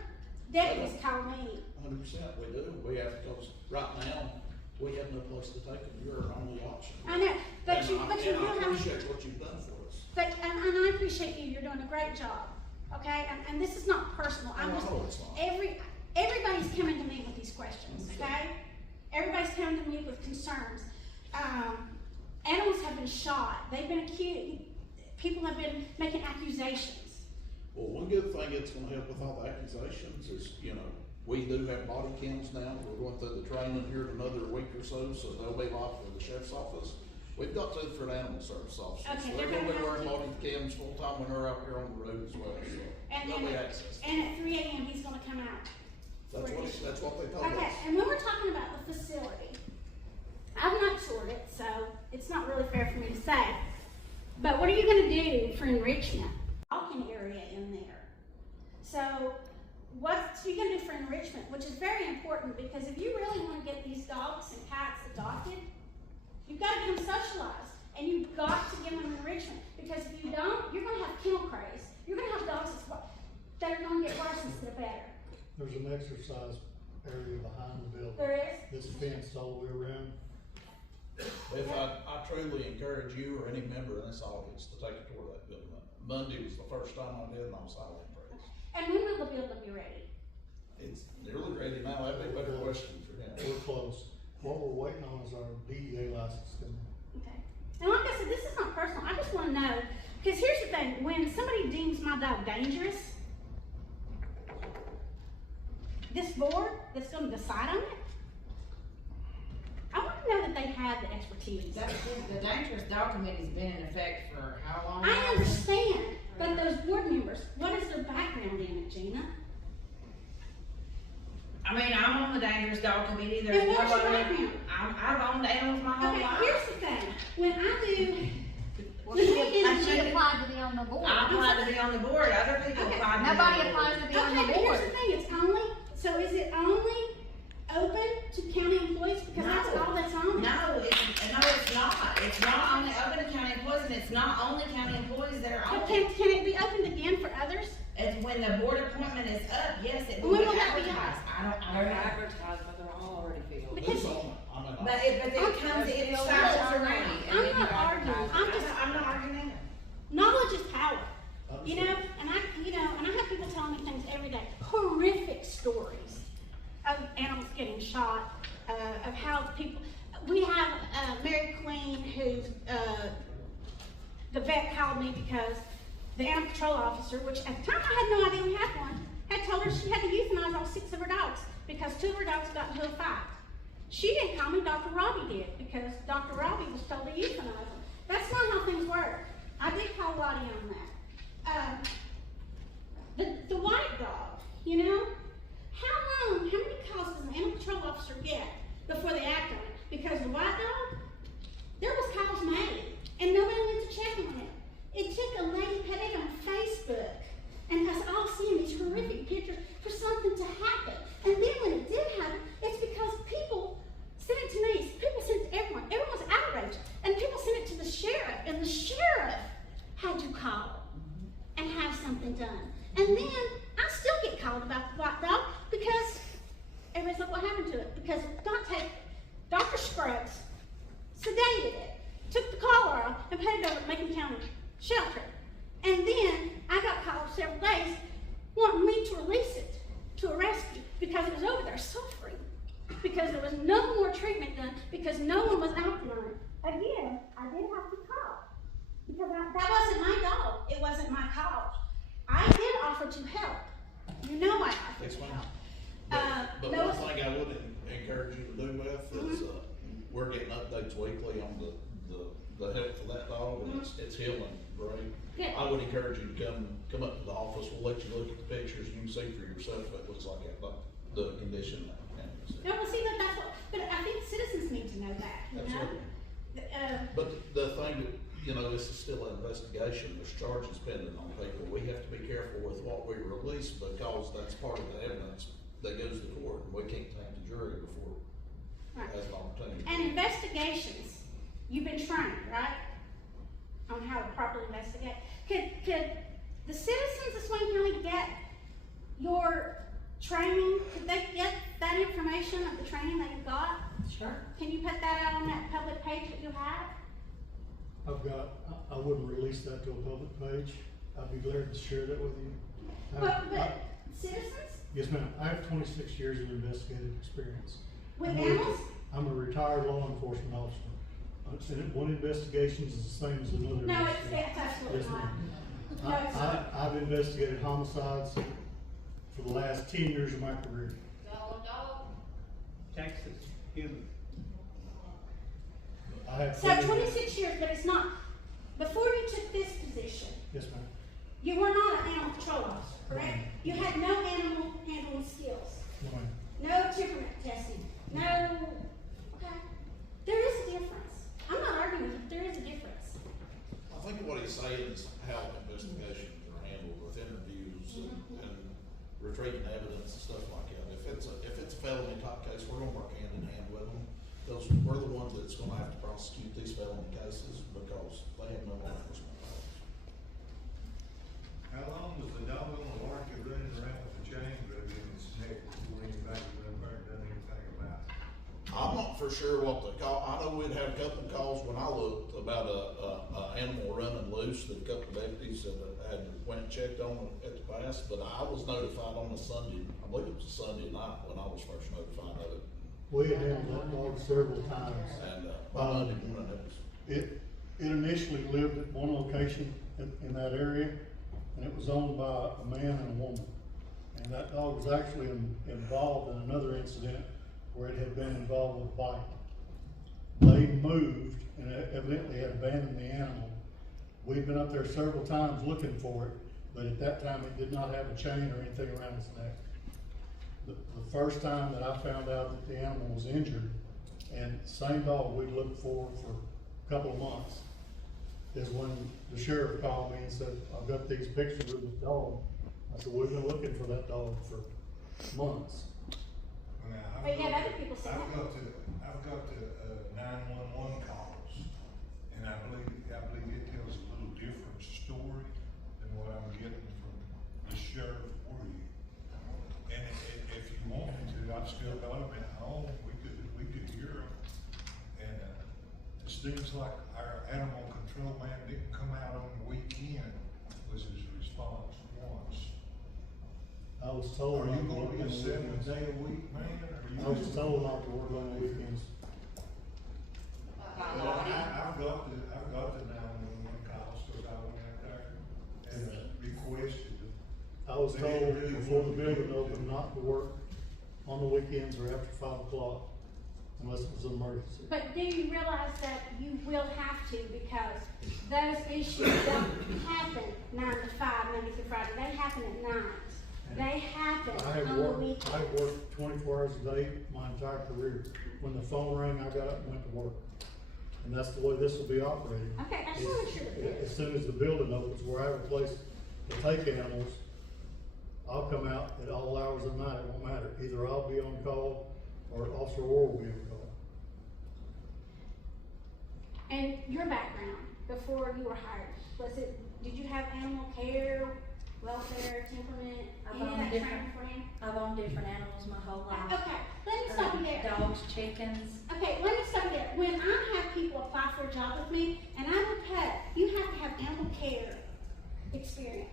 deputies call me. 100%, we do. We have, because right now, we have no place to take them. You're our only option. I know, but And you I realize, appreciate what you've done for us. but, and I appreciate you, you're doing a great job, okay? And this is not personal, I'm No, just, I know it's not. everybody's coming to me with these questions, okay? Everybody's coming to me with concerns. Animals have been shot, they've been accused, people have been making accusations. Well, one good thing that's gonna help with all the accusations is, we do have body cams now. We're going through the training here in another week or so they'll be live for the sheriff's office. We've got two for the animal service officers. Okay, They're they're gonna be gonna wearing have body cams full time when they're out here on the road as well, so And, they'll be and, accessed. and at 3 a.m. he's gonna come out. That's what they told us. Okay, and when we're talking about the facility, I've not toured it, so it's not really fair for me to say. But what are you gonna do for enrichment? Walking area in there. So what you gonna do for enrichment, which is very important, because if you really wanna get these dogs and cats adopted, you've gotta get them socialized, and you've got to give them enrichment, because if you don't, you're gonna have kennel craze. You're gonna have dogs that are gonna get worse instead of better. There's an exercise area behind the building. There is? It's fenced all the way around. If I truly encourage you or any member in this audience to take a tour of that building. Monday was the first time I did, and I was highly impressed. And when will the building be ready? It's nearly ready now. That'd be a better question for him. We're close. What we're waiting on is our DEA license coming. Okay. And like I said, this is not personal. I just want to know, because here's the thing: when somebody deems my dog dangerous, this board that's going to decide on it, I want to know that they have the expertise. The dangerous dog committee's been in effect for how long? I understand, but those board members, what is their background in it, Gina? I mean, I'm on the dangerous dog committee, there's And no what's your other, background? I've owned animals my whole Okay, life. here's the thing: when I do, Well, when she we did applied, the she budget- applied to be on the board. I applied to be on the board, other people Okay, applied to be on the Nobody board. applies to be on Okay, the but board. here's the thing: it's only. So is it only open to county employees? Because that's No. all that's on it. No, it's not. It's not only open to county employees, and it's not only county employees that are on But it. can it be opened again for others? It's when the board appointment is up, yes, it When will be will that be advertised. I don't They're know. advertised, but they're all already filled. Because Who's on it? I mean, But it comes, it cycles around. I'm not arguing. I'm not arguing either. Knowledge is power. You know, and I have people telling me things every day. Horrific stories of animals getting shot, of how people. We have Mary Queen, who the vet called me because the animal control officer, which at the time I had no idea we had one, had told her she had to euthanize all 6 of her dogs because 2 of her dogs got into a fight. She didn't call me, Dr. Robbie did, because Dr. Robbie was told to euthanize them. That's not how things work. I did call Lottie on that. The white dog, how many calls does an animal control officer get before they act on it? Because the white dog, there was calls made, and nobody went to check on it. It took a lady put it on Facebook, and us all seeing these horrific pictures for something to happen. And then when it did happen, it's because people sent it to me, people sent it to everyone. Everyone was outraged, and people sent it to the sheriff, and the sheriff had to call and have something done. And then I still get called about the white dog because everybody's like, what happened to it? Because Dr. Scruggs sedated it, took the collar off, and put it over at Macon County Shelter. And then I got called several days wanting me to release it to a rescue because it was over there suffering. Because there was no more treatment done because no one was acting on it. Again, I did have to call. Because that wasn't my dog. It wasn't my call. I did offer to help. I offered That's to fine. help. But no, one thing I would encourage you to do with is, we're getting updates weekly on the health of that dog, and it's healing great. Good. I would encourage you to come up to the office, we'll let you look at the pictures, you can see for yourself what it looks like the condition that animal's in. No, well, see, but I think citizens need to know that, Absolutely. But the thing that, this is still an investigation, there's charges pending on people, we have to be careful with what we release because that's part of the evidence that goes to court, and we can't take the jury before Right. it has an opportunity. And investigations, you've been trained, right? how to properly investigate. Could the citizens of Swain County get your training? Could they get that information of the training that you got? Sure. Can you put that out on that public page that you have? I wouldn't release that to a public page. I'd be glad to share that with you. But citizens? Yes, ma'am. I have 26 years of investigative experience. With animals? I'm a retired law enforcement officer. One investigation is the same as another. No, investigation. it's absolutely Yes, not. ma'am. No, it's not. I've investigated homicides for the last 10 years of my career. Texas, human. I have. So 26 years, but it's not, before you took this position, Yes, ma'am. you were not an animal control officer, correct? You had no animal handling skills, No, ma'am. no temperament testing, no, okay? There is a difference. I'm not arguing with you, but there is a difference. I think what he's saying is how investigations are handled with interviews and retrieving evidence and stuff like that. If it's a felony type case, we're gonna work hand in hand with them. We're the ones that's gonna have to prosecute these felony cases because they have no law enforcement powers. How long was the dog on the market running around with the chain rubbed in his neck before anybody went over and done anything about it? I'm not for sure what the call, I know we'd had a couple of calls when I looked about a animal running loose that a couple of deputies had went and checked on at the past, but I was notified on a Sunday, I believe it was a Sunday night when I was first notified of it. We had handled that dog several times. And, by Monday morning, It initially lived at one location in that area, and it was owned by a man and a woman. And that dog was actually involved in another incident where it had been involved with a bite. They moved and evidently had abandoned the animal. We've been up there several times looking for it, but at that time it did not have a chain or anything around its neck. The first time that I found out that the animal was injured, and same dog we looked for a couple of months, is when the sheriff called me and said, I've got these pictures of this dog. I said, we've been looking for that dog for months. Now, But yeah, other people say I've that. got to 911 calls, and I believe it tells a little different story than what I'm getting from the sheriff for you. And if you want me to, I've still got them at home, we could hear them. And, it seems like our animal control man didn't come out on the weekend, was his response once. I was told. Are you not to gonna work be on a the 7 weekends. day a week man? I was told not to work on the weekends. I've got the 911 calls, cause I went out there and requested them. I was told before the building opened not to work on the weekends or after 5 o'clock unless it was an emergency. But do you realize that you will have to, because those issues don't happen 9 to 5, Monday through Friday, they happen at night. They happen on the weekends. I've worked 24 hours a day my entire career. When the phone rang, I got up and went to work. And that's the way this will be operating. Okay, I just want to make sure that it As is. soon as the building opens, where I have a place to take animals, I'll come out at all hours of the night, it won't matter. Either I'll be on call or Officer Orr will be on call. And your background, before you were hired, did you have animal care, welfare, temperament, any of that training for you? I've owned different animals my whole life. Okay, let me stop you there. Dogs, chickens. Okay, let me stop you there. When I have people apply for a job with me, and I'm a pet, you have to have animal care experience.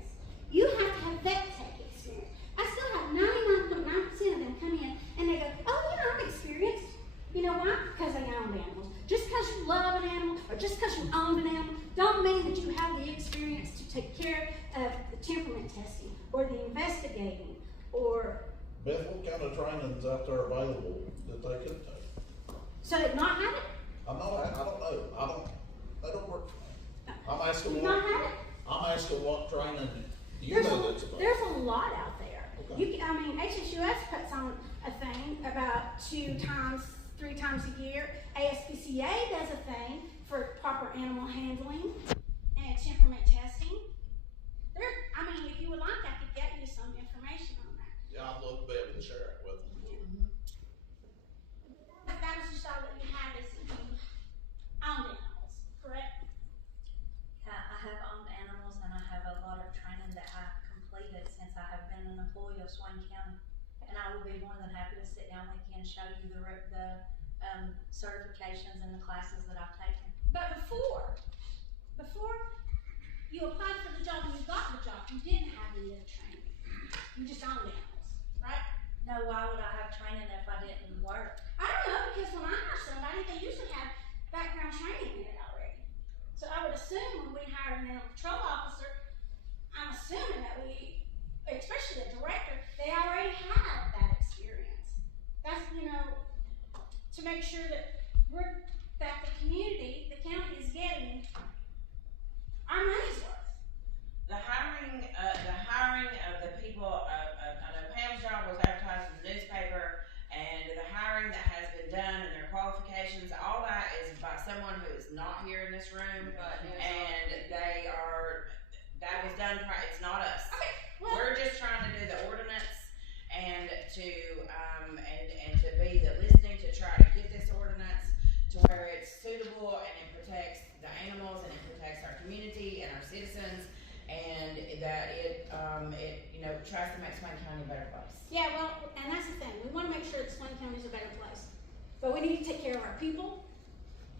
You have to have vet tech experience. I still have 99.9% of them come in and they go, oh, I'm experienced. You know why? Because they own animals. Just because you love an animal or just because you own an animal don't mean that you have the experience to take care of the temperament testing or the investigating or. Beth, what kind of training's out there available that they could take? So they not have it? I don't know. They don't work for me. I'm asking You what. not have it? I'm asking what training you There's know that's available. there's a lot out there. Okay. HSUS puts on a thing about 3 times a year. ASPCA does a thing for proper animal handling and temperament testing. If you would like, I could get you some information on that. Yeah, I'd love to be able to share it with them. But that was just all that you had the classes that I've taken. But before you applied for the job and you got the job, you didn't have any other training. You just owned animals, right? No, why would I have training if I didn't work? I don't know, because when I hire somebody, they usually have background training in it already. So I would assume when we hire an animal control officer, I'm assuming that we, especially the director, they already have that experience. That's, to make sure that the community, the county is getting our money's worth. The hiring of the people, I know Pam's job was advertised in the newspaper, and the hiring that has been done and their qualifications, all that is by someone who is not here in this room, and that was done, it's not us. Okay, well, We're just trying to do the ordinance and to be the listening to try to get this ordinance to where it's suitable and it protects the animals and it protects our community and our citizens, and that it tries to make Swain County a better place. yeah, well, and that's the thing. We want to make sure that Swain County is a better place. But we need to take care of our people,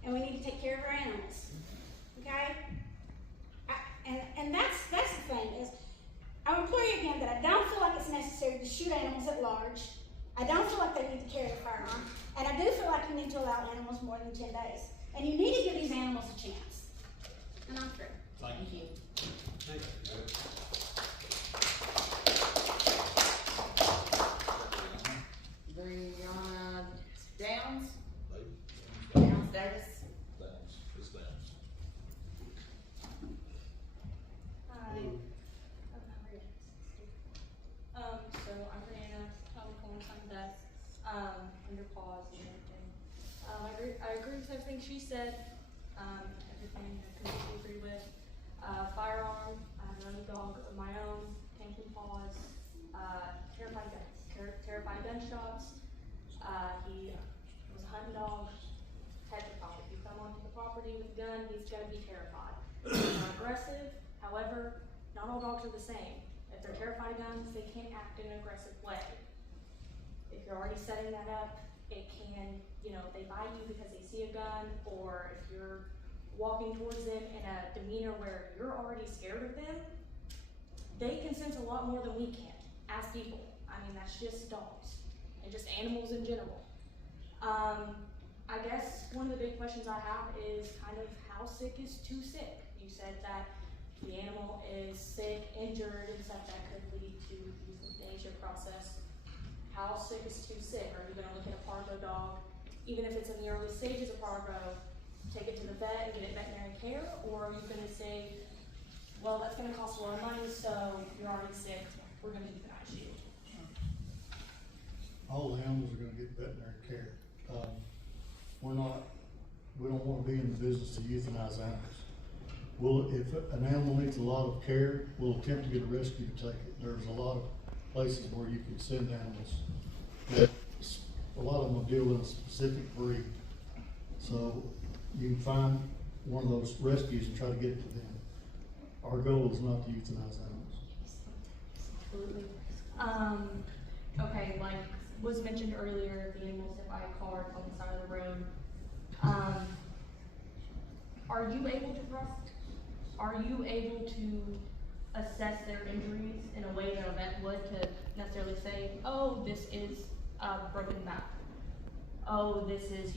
and we need to take care of our animals. Okay? And that's the thing is, I would implore you again that I don't feel like it's necessary to shoot animals at large. I don't feel like they need to carry a firearm. And I do feel like you need to allow animals more than 10 days. And you need to give these animals a chance. And I'm through. Thank you. Thank you. Brianna Downs? Downs Davis. It's Downs. Hi. So I'm Brianna, I'm calling from desk, under pause and everything. I agree with everything she said, everything I completely agree with. Firearm, I have another dog of my own, came from pause, terrified gunshots. He was a hunting dog, petrified. If you come onto the property with a gun, he's gonna be terrified. He's not aggressive, however, not all dogs are the same. If they're terrified of guns, they can't act in an aggressive way. If you're already setting that up, it can, they bite you because they see a gun, or if you're walking towards them in a demeanor where you're already scared of them, they can sense a lot more than we can as people. I mean, that's just dogs and just animals in general. I guess one of the big questions I have is kind of how sick is too sick? You said that the animal is sick, injured, and stuff that could lead to the euthanasia process. How sick is too sick? Are you gonna look at a parvo dog, even if it's in the early stages of parvo, take it to the vet and get it veterinary care? Or are you gonna say, well, that's gonna cost a lot of money, so you're already sick, we're gonna euthanize you? All the animals are gonna get veterinary care. We don't wanna be in the business to euthanize animals. If an animal needs a lot of care, we'll attempt to get a rescue to take it. There's a lot of places where you can send animals, but a lot of them will deal with a specific breed. So you can find one of those rescues and try to get it to them. Our goal is not to euthanize animals. Absolutely. Okay, like was mentioned earlier, the animals hit by a car on the side of the road. Are you able to assess their injuries in a way that a vet would, to necessarily say, oh, this is a broken back. Oh, this is,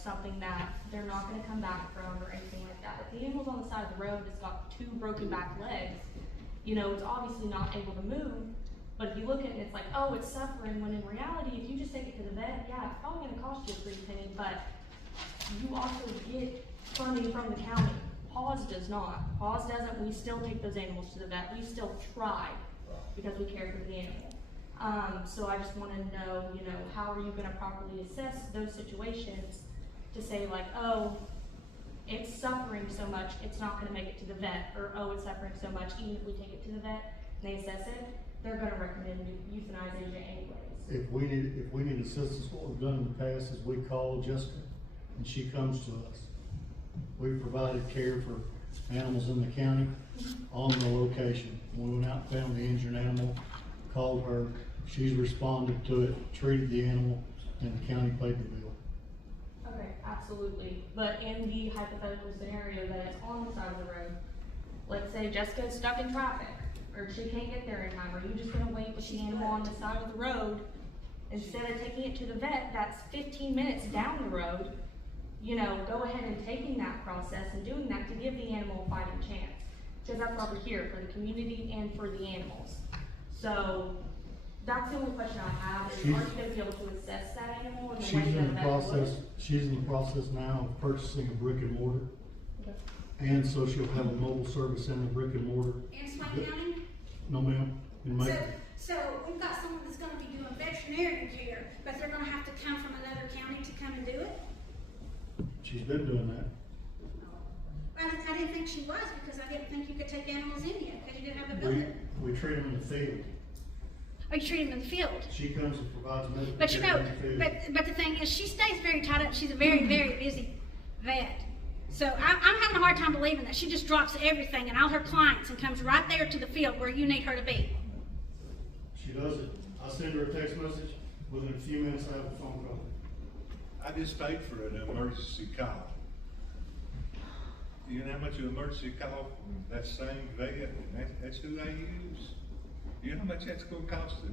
something that they're not gonna come back from or anything like that. If the animal's on the side of the road that's got 2 broken back legs, it's obviously not able to move. But if you look at it and it's like, oh, it's suffering, when in reality, if you just take it to the vet, yeah, it's probably gonna cost you a pretty penny, but you also get funding from the county. Paws does not. Paws doesn't. We still take those animals to the vet. We still try because we care for the animal. So I just want to know, how are you going to properly assess those situations to say like, oh, it's suffering so much, it's not going to make it to the vet, or oh, it's suffering so much, even if we take it to the vet and they assess it, they're going to recommend euthanasia anyways. If we need assistance, what we've done in the past is we call Jessica and she comes to us. We've provided care for animals in the county on the location. We went out and found the injured animal, called her, she's responded to it, treated the animal, and the county paid the bill. Okay, absolutely. But in the hypothetical scenario that it's on the side of the road, let's say Jessica's stuck in traffic, or she can't get there in time, are you just gonna wait with the animal on the side of the road? Instead of taking it to the vet, that's 15 minutes down the road, you know, go ahead and taking that process and doing that to give the animal a fighting chance. Because that's why we're here, for the community and for the animals. So, that's the only question I have, is are you gonna be able to assess that animal in the way that a vet would? She's in the process now of purchasing a brick and mortar. Okay. And so she'll have a mobile service in the brick and mortar. In Swain County? No, ma'am, in Macon. So we've got someone that's gonna be doing veterinary care, but they're gonna have to come from another county to come and do it? She's been doing that. I didn't think she was, because I didn't think you could take animals in here, because you didn't have a building. We treat them in the field. Oh, you treat them in the field? She comes and provides medical But you care know, in the field. but the thing is, she stays very tied up. She's a very, very busy vet. So I'm having a hard time believing that she just drops everything and all her clients and comes right there to the field where you need her to be. She does it. I send her a text message. Within a few minutes, I have a phone call. I just paid for an emergency call. You know how much an emergency call from that same vet, and that's who they use? You know how much that's gonna cost the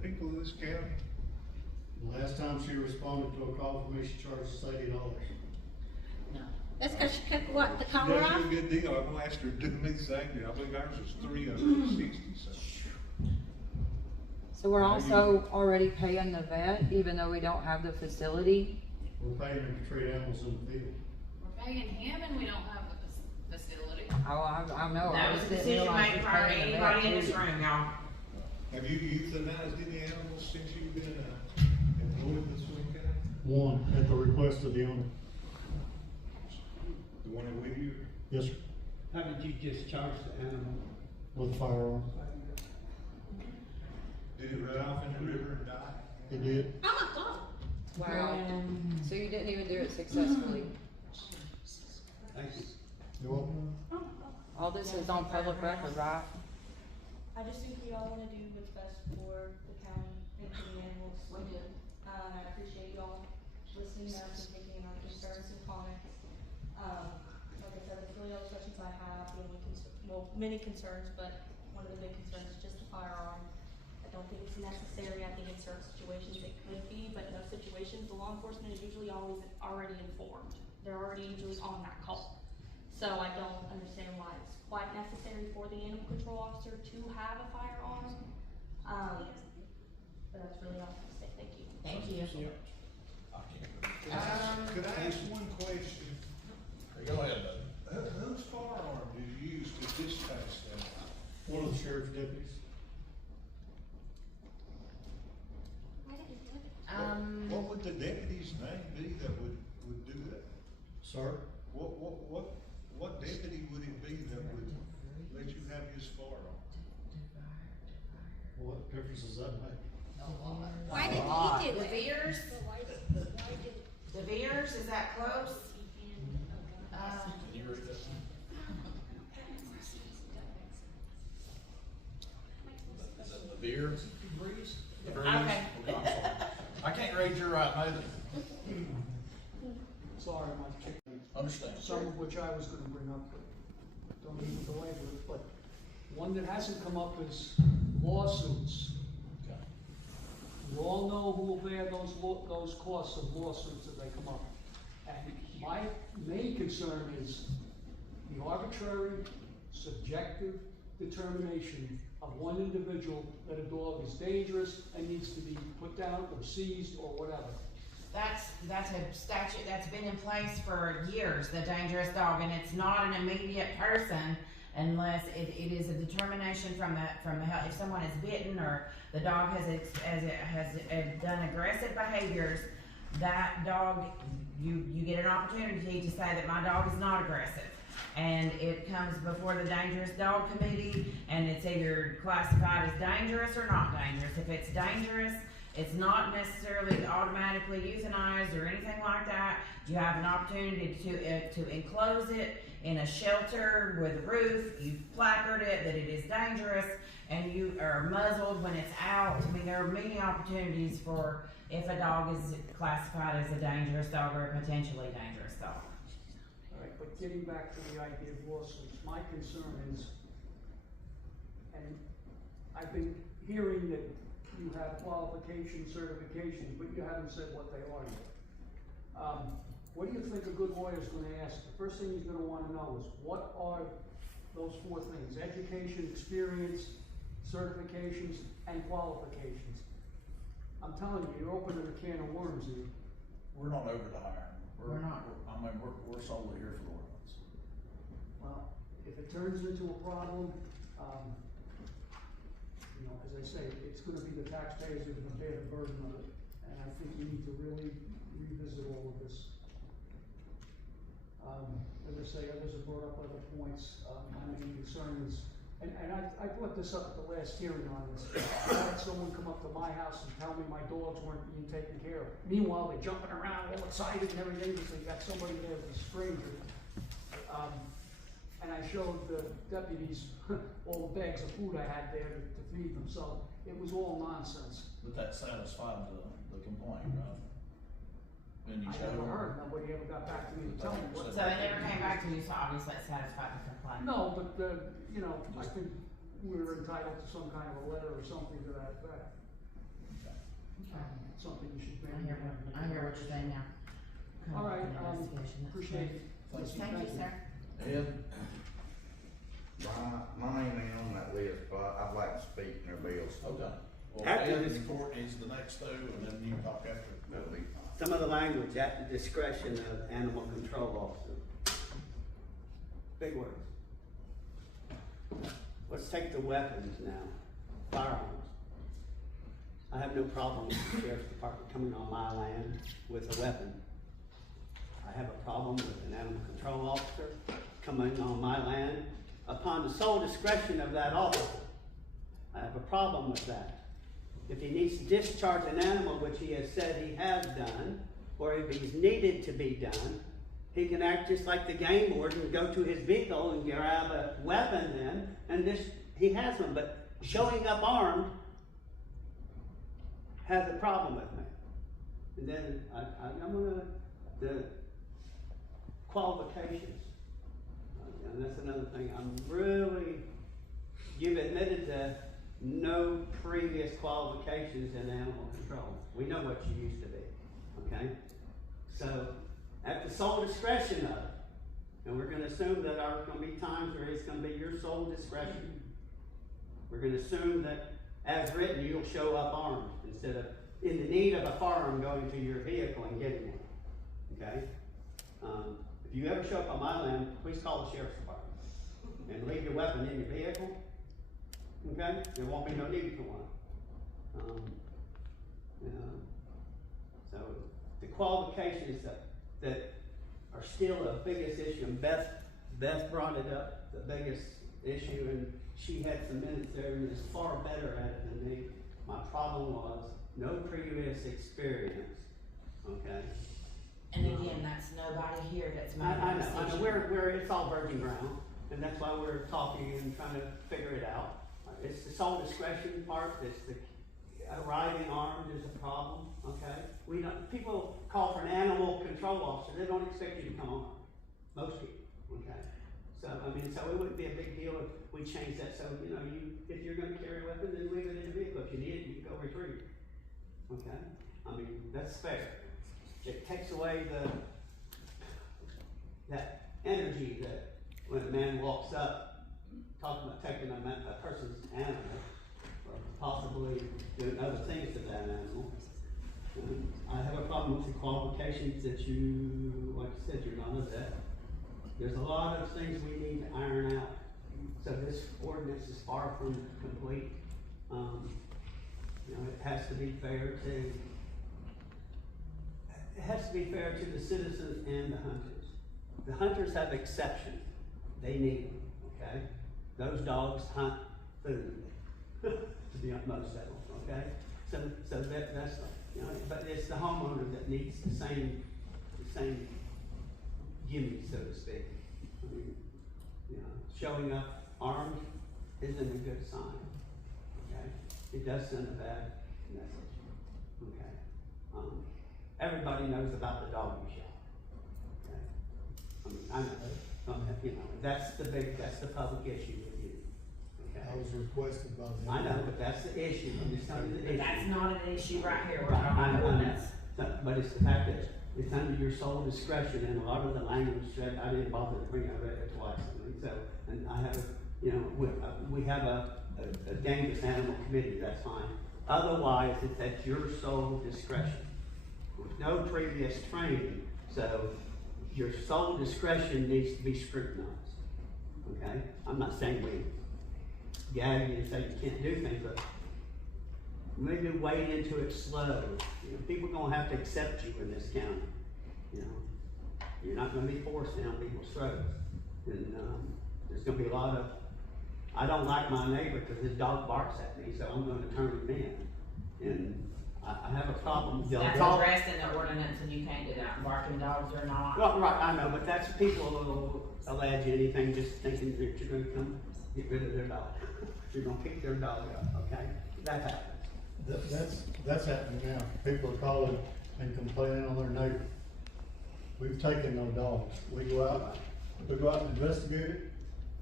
people of this county? The last time she responded to a call from me, she charged us $80. That's because she cut what, the collar That's off? a good deal. I'm gonna ask her to do me the same deal. I believe ours was $360, so. So we're also already paying the vet, even though we don't have the facility? We're paying her to treat animals in the field. We're paying him and we don't have the facility. Oh, I know. That was a decision made prior to anybody in this room, y'all. Have you euthanized any animals since you've been employed in Swain County? One, at the request of the owner. The one in Whittier? Yes, sir. How did you just charge the animal? With a firearm. Did it run off in the river and die? It did. Oh my God. Wow. So you didn't even do it successfully? Thank you. You're welcome. All this is on public record, right? I just think we all wanna do what's best for the county and for the animals. We do. And I appreciate y'all listening to us and taking in our concerns and comments. Like I said, that's really all the questions I have, many concerns, but one of the big concerns is just the firearm. I don't think it's necessary, I think in certain situations it could be, but in those situations, the law enforcement is usually always already informed. They're already usually on that call. So I don't understand why it's quite necessary for the animal control officer to have a firearm. But that's really all I have to say, thank you. Thank you. Could I ask one question? Go ahead, Doug. Whose firearm did you use to dispatch that? One of the sheriff's deputies. What would the deputy's name be that would do that? Sir? What deputy would it be that would let you have his firearm? What difference does that make? Why did he do it? DeVere's? DeVere's, is that close? Can you read that? Is that the beer? Okay. Okay, I'm sorry. I can't read your right neither. Sorry, my chicken, Understand. some of which I was gonna bring up, but don't need to belabor it, but one that hasn't come up is lawsuits. Okay. You all know who will bear those costs of lawsuits if they come up. And my main concern is the arbitrary, subjective determination of one individual that a dog is dangerous and needs to be put down or seized or whatever. That's a statute that's been in place for years, the dangerous dog, and it's not an immediate person unless it is a determination from the health. If someone is bitten or the dog has done aggressive behaviors, that dog, you get an opportunity to say that my dog is not aggressive. And it comes before the dangerous dog committee, and it's either classified as dangerous or not dangerous. If it's dangerous, it's not necessarily automatically euthanized or anything like that. You have an opportunity to enclose it in a shelter with a roof. You placard it that it is dangerous, and you are muzzled when it's out. I mean, there are many opportunities for if a dog is classified as a dangerous dog or a potentially dangerous dog. Alright, but getting back to the idea of lawsuits, my concern is, and I've been hearing that you have qualifications, certifications, but you haven't said what they are yet. What do you think a good lawyer is gonna ask? The first thing he's gonna wanna know is, what are those four things? Education, experience, certifications, and qualifications. I'm telling you, you're opening a can of worms here. We're not over the hiring. We're not. We're solely here for the ordinance. Well, if it turns into a problem, you know, as I say, it's gonna be the taxpayers who are gonna bear the burden of it. And I think we need to really revisit all of this. As I say, others have brought up other points. My main concern is, and I brought this up at the last hearing on this. I had someone come up to my house and tell me my dogs weren't being taken care of. Meanwhile, they're jumping around all excited and everything because they got somebody there that's a stranger. And I showed the deputies all the bags of food I had there to feed them, so it was all nonsense. But that satisfied the complaint, right? When you I showed never them? heard, nobody ever got back to me to tell me what. So they never came back to you, so obviously it satisfied the complaint. No, but, you know, I think we're entitled to some kind of a letter or something to that effect. Something you should bring. I hear what you're saying now. All right, Investigation, that's appreciate it. Thank you, sir. Ed, my name ain't on that list, but I'd like to speak in their bills. Okay. Well, After Ed this- and Courtney's the next two, and then you can talk after. That'll be fine. Some of the language at the discretion of animal control officer. Big words. Let's take the weapons now, firearms. I have no problem with the sheriff's department coming on my land with a weapon. I have a problem with an animal control officer coming on my land upon the sole discretion of that officer. I have a problem with that. If he needs to discharge an animal, which he has said he has done, or if he's needed to be done, he can act just like the game warden and go to his vehicle and grab a weapon then, and he has one, but showing up armed has a problem with me. And then I'm gonna, the qualifications, and that's another thing, you've admitted to no previous qualifications in animal control. We know what you used to be, okay? So, at the sole discretion of it, and we're gonna assume that there's gonna be times where it's gonna be your sole discretion. We're gonna assume that, as written, you'll show up armed instead of in the need of a firearm going to your vehicle and getting one, okay? If you ever show up on my land, please call the sheriff's department and leave your weapon in your vehicle. Okay, there won't be no need for one. So the qualifications that are still the biggest issue, and Beth brought it up, the biggest issue, and she had some minutes there and is far better at it than me. My problem was no previous experience, okay? And again, that's nobody here that's made I a know, decision. it's all virgin ground, and that's why we're talking and trying to figure it out. It's the sole discretion part, it's the arriving armed is a problem, okay? People call for an animal control officer, they don't expect you to come armed, most people, okay? So, so it wouldn't be a big deal if we changed that, so, if you're gonna carry a weapon, then leave it in the vehicle, if you need it, you can go retrieve it, okay? That's fair. It takes away that energy that when a man walks up, talking about taking a person's animal, or possibly doing other things to that animal. I have a problem with the qualifications that you, like you said, you're gonna vet. There's a lot of things we need to iron out. So this ordinance is far from complete. It has to be fair to the citizens and the hunters. The hunters have exceptions. They need them, okay? Those dogs hunt food, to be honest, most of them, okay? So that's, but it's the homeowner that needs the same gimme, so to speak. Showing up armed isn't a good sign, okay? It does send a bad message, okay? Everybody knows about the doggy shop. Okay? I mean, I know, you know, that's the public issue with you. Okay? I was requested by them. I know, but that's the issue, I'm just telling you the But issue. that's not an issue right here, we're Right, talking I about know. ordinance. But it's the fact that it's under your sole discretion, and a lot of the language that I didn't bother to bring, I read it twice, I mean, so, and I have, you know, we have a dangerous animal committee, that's fine. Otherwise, it's at your sole discretion, with no previous training, so your sole discretion needs to be scrutinized, okay? I'm not saying we gag you and say you can't do things, but maybe wade into it slow. You know, people are gonna have to accept you in this county, you know? You're not gonna be forced down people's throats. And, there's gonna be a lot of, I don't like my neighbor because his dog barks at me, so I'm gonna turn him in. And I have a problem. That's addressed in the ordinance, and you can't do that, barking dogs are not. Well, right, I know, but that's people who allege anything just thinking that you're gonna come get rid of their dog. You're gonna pick their dog up, okay? That happens. That's happening now. People are calling and complaining on their neighbor. We've taken no dogs. We go out and investigate it.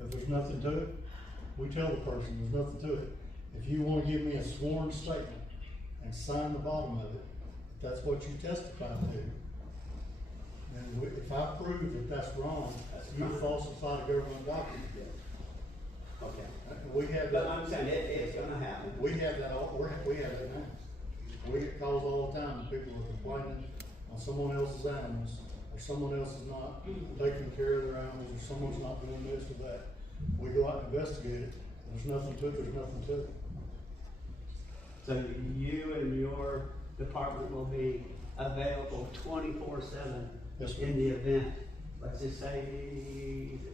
If there's nothing to it, we tell the person there's nothing to it. If you wanna give me a sworn statement and sign the bottom of it, that's what you testify to. And if I prove that that's wrong, you falsified a government document. Okay. We have But that. I'm saying it's gonna happen. We have that we have that now. We get calls all the time, people are complaining on someone else's animals, or someone else is not taking care of their animals, or someone's not doing this or that. We go out and investigate it, there's nothing to it, there's nothing to it. So you and your department will be available 24/7 Yes, sir. in the event. Let's just say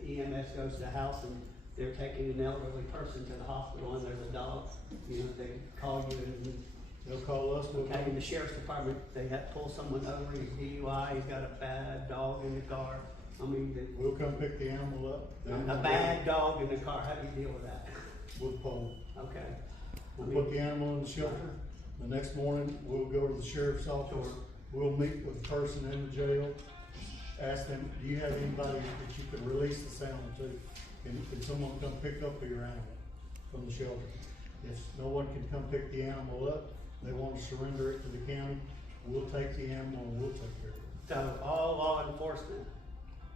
the EMS goes to the house and they're taking an elderly person to the hospital and there's a dog, you know, they can call you and. They'll call us. Okay, in the sheriff's department, they have to pull someone over, he's DUI, he's got a bad dog in the car. I mean, We'll come pick the animal up. a bad dog in the car, how do you deal with that? With pole. Okay. We'll put the animal in the shelter. The next morning, we'll go to the sheriff's office. We'll meet with the person in the jail. Ask them, do you have anybody that you could release this animal to? Can someone come pick up your animal from the shelter? If no one can come pick the animal up, they want to surrender it to the county, we'll take the animal and we'll take care of it. So all law enforcement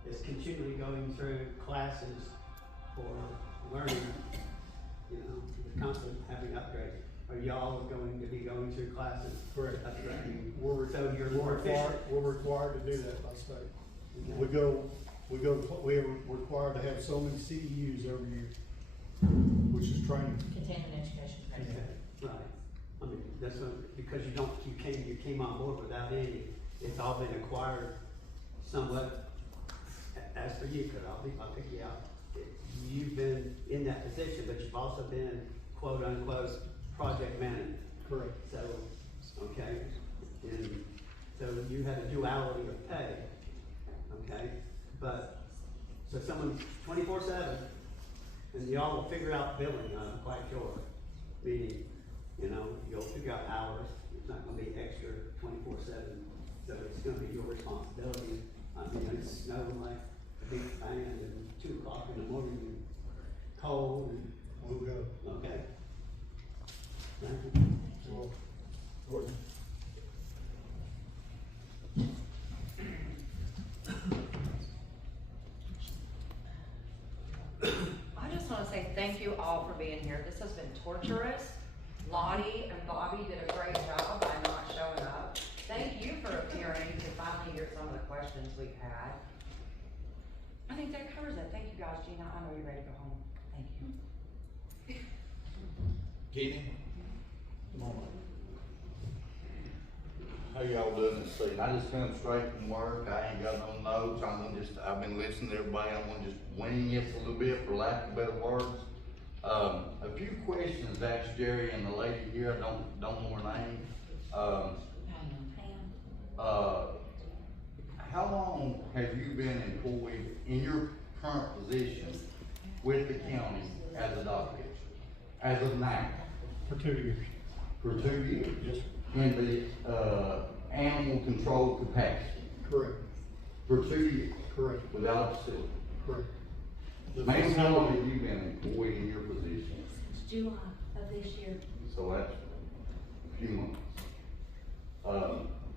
is continually going through classes for learning, you know, the constant having upgrades. Are y'all going to be going through classes? Correct. Upgrading? We're required to do that by state. Okay. We're required to have so many CEUs every year, which is training. Continuing education. Okay, right. I mean, that's what, because you came on board without any, it's all been acquired somewhat. As for you, cause I'll pick you out. You've been in that position, but you've also been quote unquote project manager. Correct. So, okay, and so you had a duality of pay, okay? But, so someone 24/7, and y'all will figure out billing, I'm quite sure. Meaning, you know, you'll figure out hours, it's not gonna be extra 24/7, so it's gonna be your responsibility. I mean, it's snowing like a big fan, and 2 o'clock in the morning, and cold, and. We'll go. Okay. Thank you. Well, Gordon. I just want to say thank you all for being here. This has been torturous. Lottie and Bobby did a great job by not showing up. Thank you for appearing to finally hear some of the questions we've had. I think that covers it. Thank you guys, Gina. I know you're ready to go home. Thank you. Kenny? Come on. How y'all doing this evening? I just come straight from work, I ain't got no notes, I've been listening to everybody, I'm gonna just wing it a little bit for lack of better words. A few questions to ask Jerry and the lady here, I don't know her name. How long have you been employed in your current position with the county as a dog catcher? As of now? For 2 years. For 2 years? Yes, sir. And the animal control capacity Correct, for 2 years correct, without a facility. correct. The Ma'am, how long facility- have you been employed in your position? It's July of this year. So that's a few months.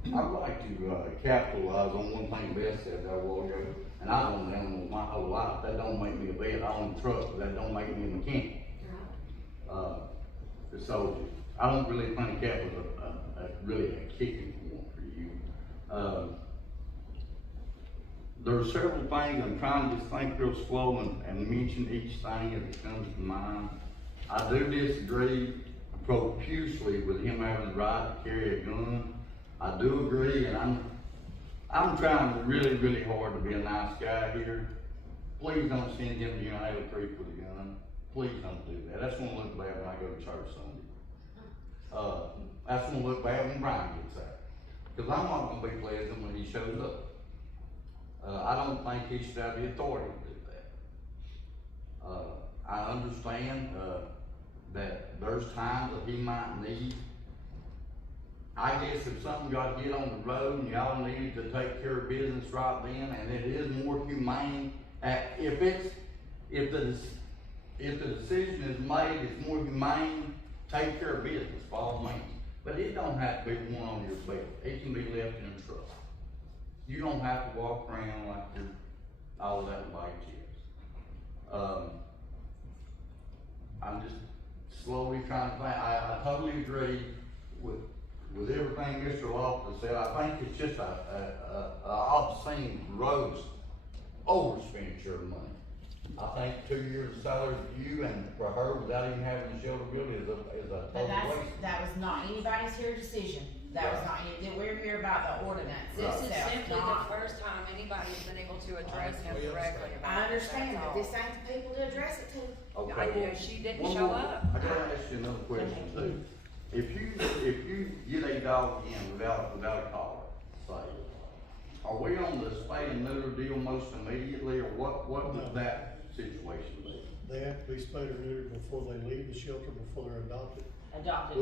I'd like to, capitalize on one thing Beth said there a while ago, and I've owned animals my whole life. That don't make me a vet. I own a truck, but that don't make me a mechanic. So I don't really think that was really a kicking point for you. There are several things, I'm trying to just think real slow and mention each thing as it comes to mind. I do disagree profusely with him having the right to carry a gun. I do agree, and I'm trying really, really hard to be a nice guy here. Please don't send him to United Creek with a gun. Please don't do that. That's gonna look bad when I go to church Sunday. That's gonna look bad when Brian gets there. Cause I'm not gonna be pleasant when he shows up. I don't think he should have the authority to do that. I understand, that there's times that he might need. I guess if something got hit on the road and y'all needed to take care of business right then, and it is more humane, if the decision is made, it's more humane, take care of business by all means. But it don't have to be one on your belt. It can be left in a truck. You don't have to walk around like you're all that by chest. I'm just slowly trying to think. I totally agree with everything Mr. Loftus said. I think it's just a obscene, gross overexpenditure of money. I think 2 years of salary for you and for her without even having a shelter built is a But total waste. that was not anybody's here decision. That was not, we're here about the ordinance This is itself, simply not. the first time anybody's been able to address him directly about it. I understand, That's but all. this ain't the people to address it to. Okay, I knew well, she didn't one show more- up. I gotta ask you another question too. If you get a dog in without a collar, say, are we on the spay and neuter deal most immediately, or what would that situation be? They have to be spayed or neutered before they leave the shelter, before they're adopted. Adopted.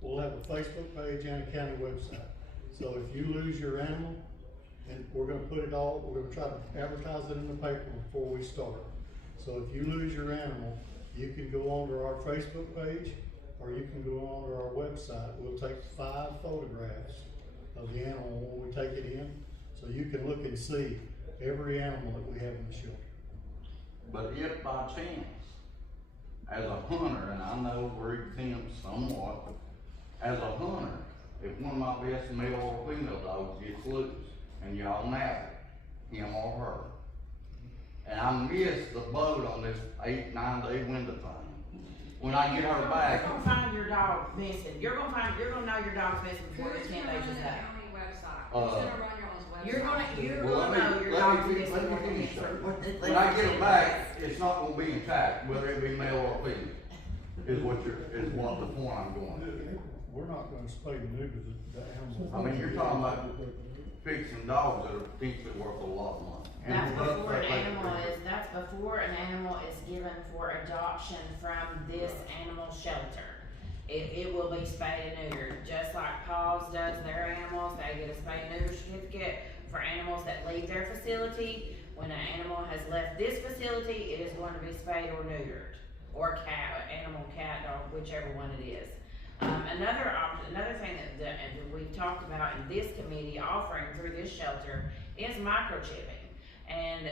We'll have a Facebook page and a county website. So if you lose your animal, and we're gonna try to advertise it in the paper before we start. So if you lose your animal, you can go onto our Facebook page, or you can go onto our website. We'll take 5 photographs of the animal when we take it in, so you can look and see every animal that we have in the shelter. But if by chance, as a hunter, and I know we're exempt somewhat, as a hunter, if one of my best male or female dogs gets loose, and y'all nab it, him or her, and I miss the boat on this 8-9 day window thing, when I get her back. You're gonna find your dog missing. You're gonna know your dog's missing before the 10 days is up. County website. Who's gonna run your own website? You're Well, gonna know your let dog's me missing before the finish, 10 sir. When I get her back, it's not gonna be intact, whether it be male or female, is what the point I'm going to. We're not gonna spay and neuter the animals. I mean, you're talking about fixing dogs that are potentially worth a lot of money. That's And before an that's animal like- is, that's before an animal is given for adoption from this animal shelter. It will be spayed and neutered, just like Paws does their animals. They get a spay and neuter certificate for animals that leave their facility. When an animal has left this facility, it is going to be spayed or neutered, or cat, dog, whichever one it is. Another thing that we've talked about in this committee offering through this shelter is microchipping. And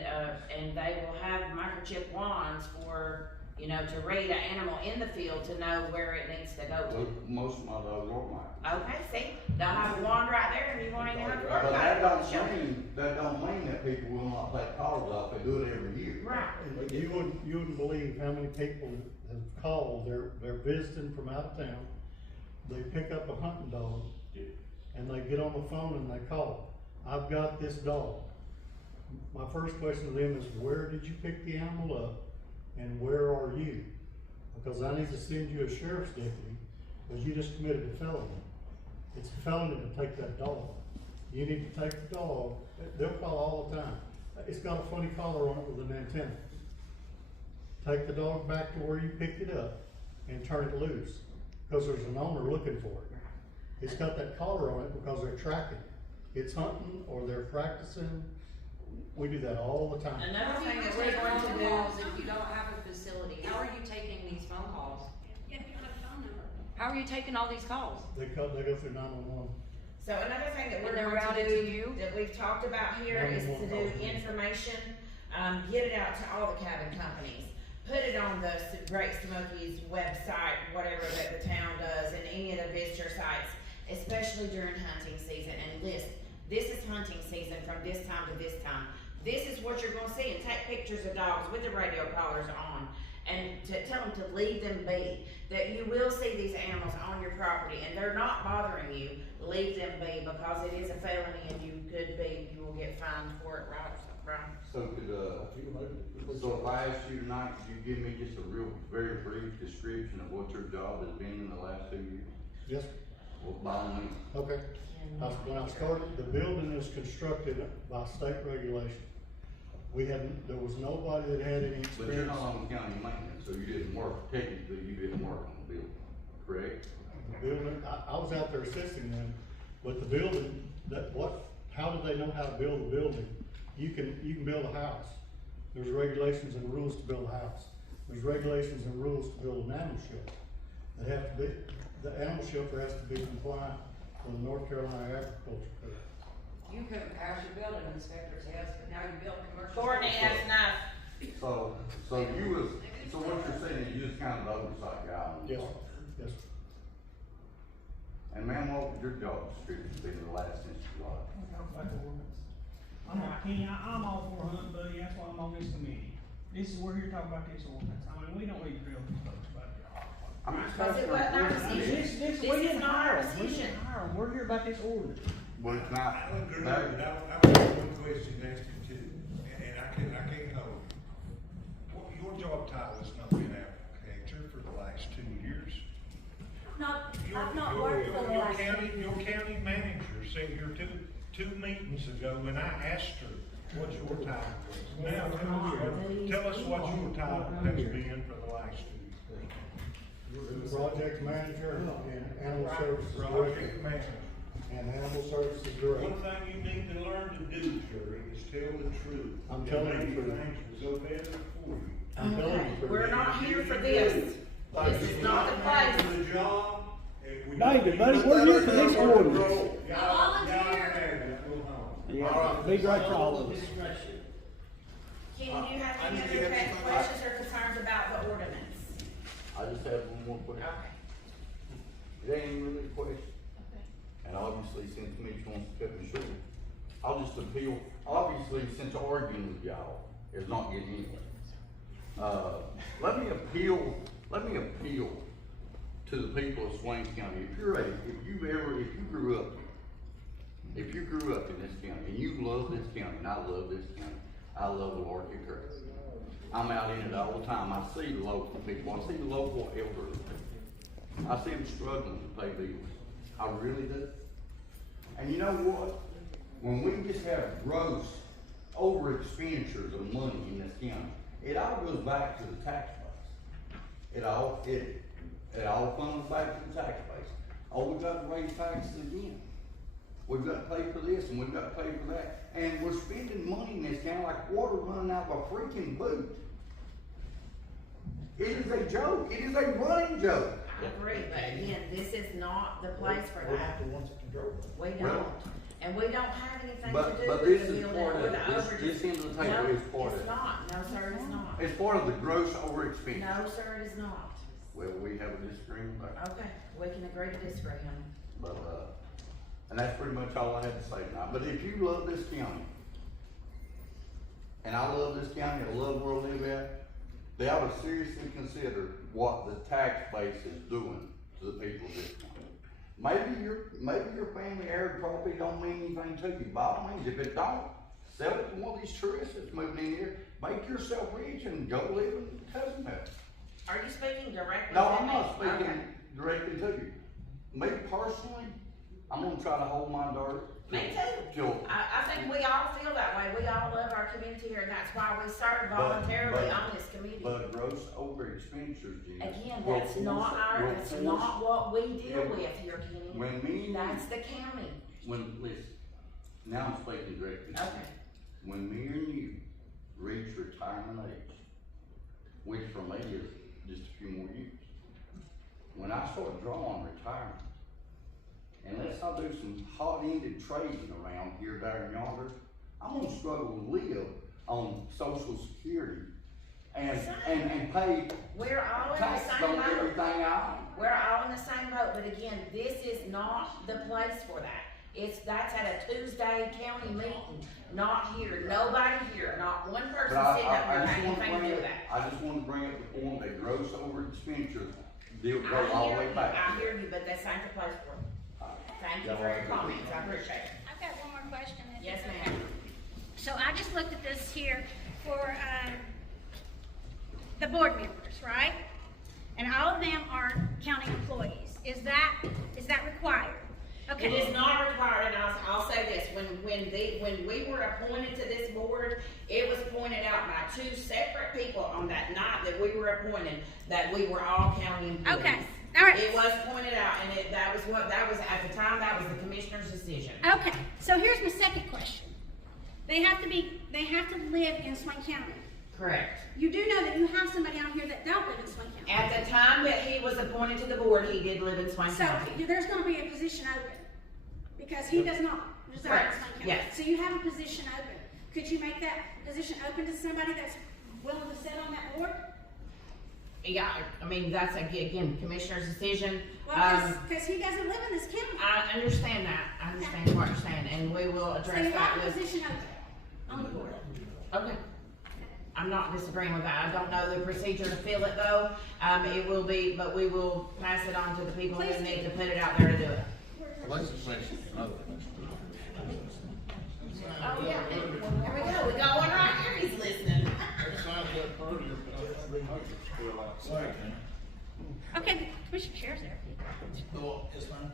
they will have microchip wands for, to read an animal in the field to know where it needs to go Well, to. most of my dogs are mine. Okay, see, they'll have a wand right there and you won't even have to worry But about that it. don't mean that people will not take collars off. They do it every year. Right. And you wouldn't believe how many people have called, they're visiting from out of town, they pick up a hunting dog, and they get on the phone and they call, I've got this dog. My first question to them is, where did you pick the animal up, and where are you? Because I need to send you a sheriff's deputy, because you just committed a felony. It's a felony to take that dog. You need to take the dog, they'll call all the time. It's got a funny collar on it with an antenna. Take the dog back to where you picked it up and turn it loose, because there's an owner looking for it. It's got that collar on it because they're tracking. It's hunting or they're practicing. We do that all the time. Another thing that we're going to do is if you don't have a facility, how are you taking these phone calls? How are you taking all these calls? They go through 911. So another thing that we're And they're going to routed do, to you? that we've talked about here, is to do information, get it out to all the cabin companies. Put it on the Great Smokies website, whatever that the town does, and any of the visitor sites, especially during hunting season, and list, this is hunting season from this time to this time. This is what you're gonna see, and take pictures of dogs with the radio collars on, and to tell them to leave them be. That you will see these animals on your property, and they're not bothering you, leave them be, because it is a felony, and you will get fined for it, right? So so if I asked you tonight, could you give me just a real, very brief description of what your job has been in the last 2 years? Yes. Well, by all means. Okay. When I started, the building is constructed by state regulation. There was nobody that had any experience. But you're not on county maintenance, so you didn't work, technically, you didn't work on the building, correct? The building, I was out there assisting them, but the building, how do they know how to build a building? You can build a house. There's regulations and rules to build a house. There's regulations and rules to build an animal shelter. The animal shelter has to be compliant with the North Carolina Agriculture Code. You couldn't pass your building inspector test, but now you build commercial. Courtney, that's enough. So what you're saying is you was kind of the oversight guy on the Yes, part. yes. And ma'am, what would your job description be in the last since you got it? I'm all for hunting, buddy, that's why I'm on this committee. We're here talking about this ordinance. I mean, we don't need to drill these folks about it. I'm just Because it wasn't our decision. We This didn't is not our hire them, decision. we're here about this ordinance. Well, it's not. I agree, but I have one question to ask you too, and I can't hold it. Your job title has not been agriculture for the last 2 years. I've not worked for the last 2 years. Your county manager said here two meetings ago, when I asked her what your title was. Now, tell us what your title has been for the last 2 years. Project manager and animal services Project director. manager. And animal services director. One thing you need to learn to do, Jerry, is tell the truth. I'm telling you the truth. Things will go better for you. I'm telling you the truth. We're not here for this. This is not the place. For the job. David, buddy, we're here for this ordinance. Yeah, be great for all of us. Kenny, do you have any other questions or concerns about the ordinance? I just have one more question. Okay. It ain't really a question. And obviously, since Mitch wants to cut me short, I'll just appeal, obviously, since arguing with y'all is not getting anywhere. Let me appeal to the people of Swain County. If you grew up in this county, and you love this county, and I love this county, I love the Lord you curse. I'm out in it all the time. I see the local people, I see the local elders. I see them struggling to pay bills. I really do. And you know what? When we just have gross over expenditures of money in this county, it all goes back to the tax base. It all funnels back to the tax base. Oh, we've got to raise taxes again. We've got to pay for this and we've got to pay for that. And we're spending money in this county like water running out of a freaking boot. It is a joke. It is a running joke. Agree, but again, this is not the place for that. We don't. And we don't have anything to do But with this the is building part or of the it. overages. This end of the table No, is part of it's it. not. No, sir, it's not. It's part of the gross over expenditure. No, sir, it is not. Well, we have a disagreement there. Okay, we can agree to disagree, honey. But, and that's pretty much all I had to say tonight. But if you love this county, and I love this county, I love where I live at, they ought to seriously consider what the tax base is doing to the people of this county. Maybe your family area property don't mean anything to you. By all means, if it don't, sell it to one of these tourists that's moving in here, make yourself rich and go live in Cousin House. Are you speaking directly to me? No, I'm not speaking Okay. directly to you. Me personally, I'm gonna try to hold my dirt Me too. Till- I think we all feel that way. We all love our community here, and that's why we serve voluntarily on this committee. But gross over expenditures, Jim. Again, will that's force- not will that's force- not what we deal Yeah. with here, Kenny. When me and That's the county. listen, now I'm speaking directly. Okay. When me and you reach retirement age, which for me is just a few more years, when I start drawing retirement, unless I do some hot-ended trading around here, there, and yonder, I'm gonna struggle to live on Social Security and pay We're all in the taxes same on boat. everything I own. We're all in the same boat, but again, this is not the place for that. That's at a Tuesday county meeting, not here. Nobody here, not one person But sitting up I there just had want to anything to bring do up, with that. I just want to bring up the point that gross over expenditures deal go I all the hear way you, back. I hear you, but that's ain't the place for it. Thank you for your comments, I appreciate it. I've got one more question. if Yes, it's ma'am. okay. So I just looked at this here for, the board members, right? And all of them are county employees. Is that required? Okay. It is not required, and I'll say this, when we were appointed to this board, it was pointed out by two separate people on that night that we were appointed, that we were all county employees. Okay, all right. It was pointed out, and that was at the time, that was the commissioner's decision. Okay, so here's my second question. They have to live in Swain County. Correct. You do know that you have somebody on here that don't live in Swain County. At the time that he was appointed to the board, he did live in Swain So County. there's gonna be a position open, because he does not reside in Correct, Swain County. yes. So you have a position open. Could you make that position open to somebody that's willing to sit on that board? Yeah, I mean, that's again, commissioner's decision. Well, because he doesn't live in this county. I understand that, I understand what you're saying, and we will So address you that have a with. position open on the board. Okay. I'm not disagreeing with that. I don't know the procedure to fill it though. It will be, but we will pass it on to the people who need to put it out there to do it. Alexis mentioned another thing. Oh, yeah. There we go. We got one right here. He's listening. Okay, the commissioner chair's there. Yes, ma'am.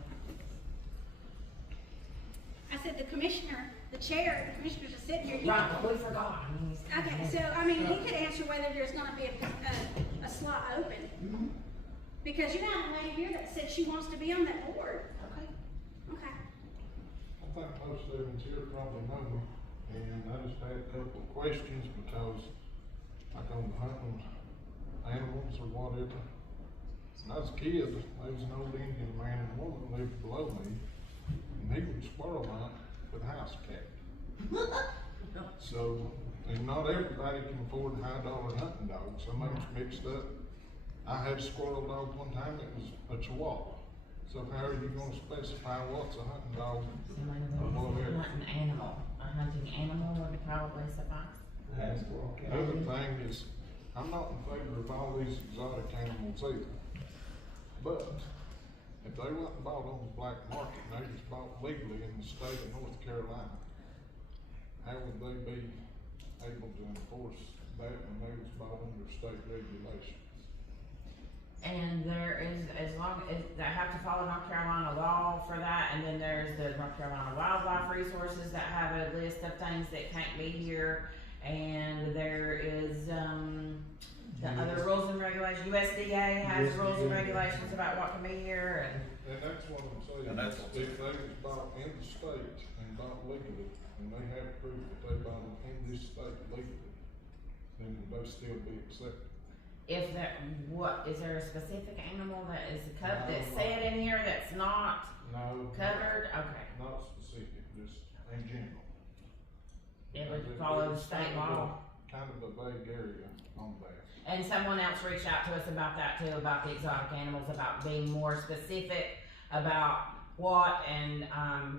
I said the commissioner, the chair, the commissioners are sitting here. Right, we forgot. Okay, so, I mean, he could answer whether there's gonna be a slot open. Because you have a lady here that said she wants to be on that board. Okay. Okay. I think most of them here probably know me, and I just had a couple of questions because like on the hunting animals or whatever. When I was a kid, there was an old Indian man and woman lived below me, and he would squirrel hunt with a house cat. So, and not everybody can afford $high-dollar hunting dogs, some of them's mixed up. I had a squirrel dog one time, it was a Chihuahua. So how are you gonna specify what's a hunting dog or whatever? A hunting animal would probably suffice. The other thing is, I'm not in favor of all these exotic animals either. But if they went and bought on the black market and they was bought legally in the state of North Carolina, how would they be able to enforce that when they was bought under state regulations? And there is, as long as, they have to follow North Carolina law for that, and then there's the North Carolina Wildlife Resources that have a list of things that can't be here, and there is, the other rules and regulations, USDA has rules and regulations about what can be here, And that's what I'm saying, And that's- if they was bought in the state and bought legally, and they have proof that they bought them in this state legally, then would they still be accepted? If there, is there a specific animal that is covered, that's No. said in here that's not No. covered? Okay. Not specific, just in general. It would follow the state law. Kind of a vague area on that. And someone else reached out to us about that too, about the exotic animals, about being more specific about what and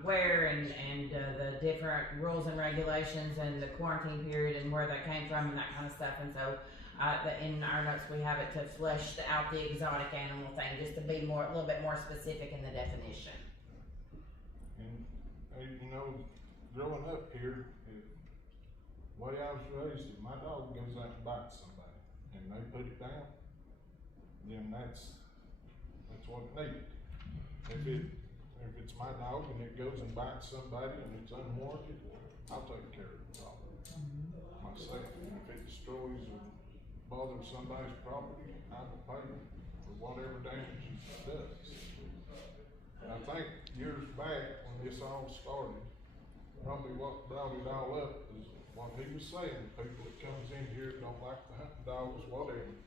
where and the different rules and regulations and the quarantine period and where that came from and that kind of stuff. And so in our notes we have it to flesh out the exotic animal thing, just to be a little bit more specific in the definition. And, you know, growing up here, the way I was raised, if my dog goes out and bites somebody and they put it down, then that's what it needed. If If it's my dog and it goes and bites somebody and it's unwarranted, I'll take care of the dog myself. If it destroys or bothers somebody's property, I will pay for whatever damage it does. And I think years back, when this all started, probably what brought it all up is what he was saying, people that comes in here don't like the hunting dogs, whatever.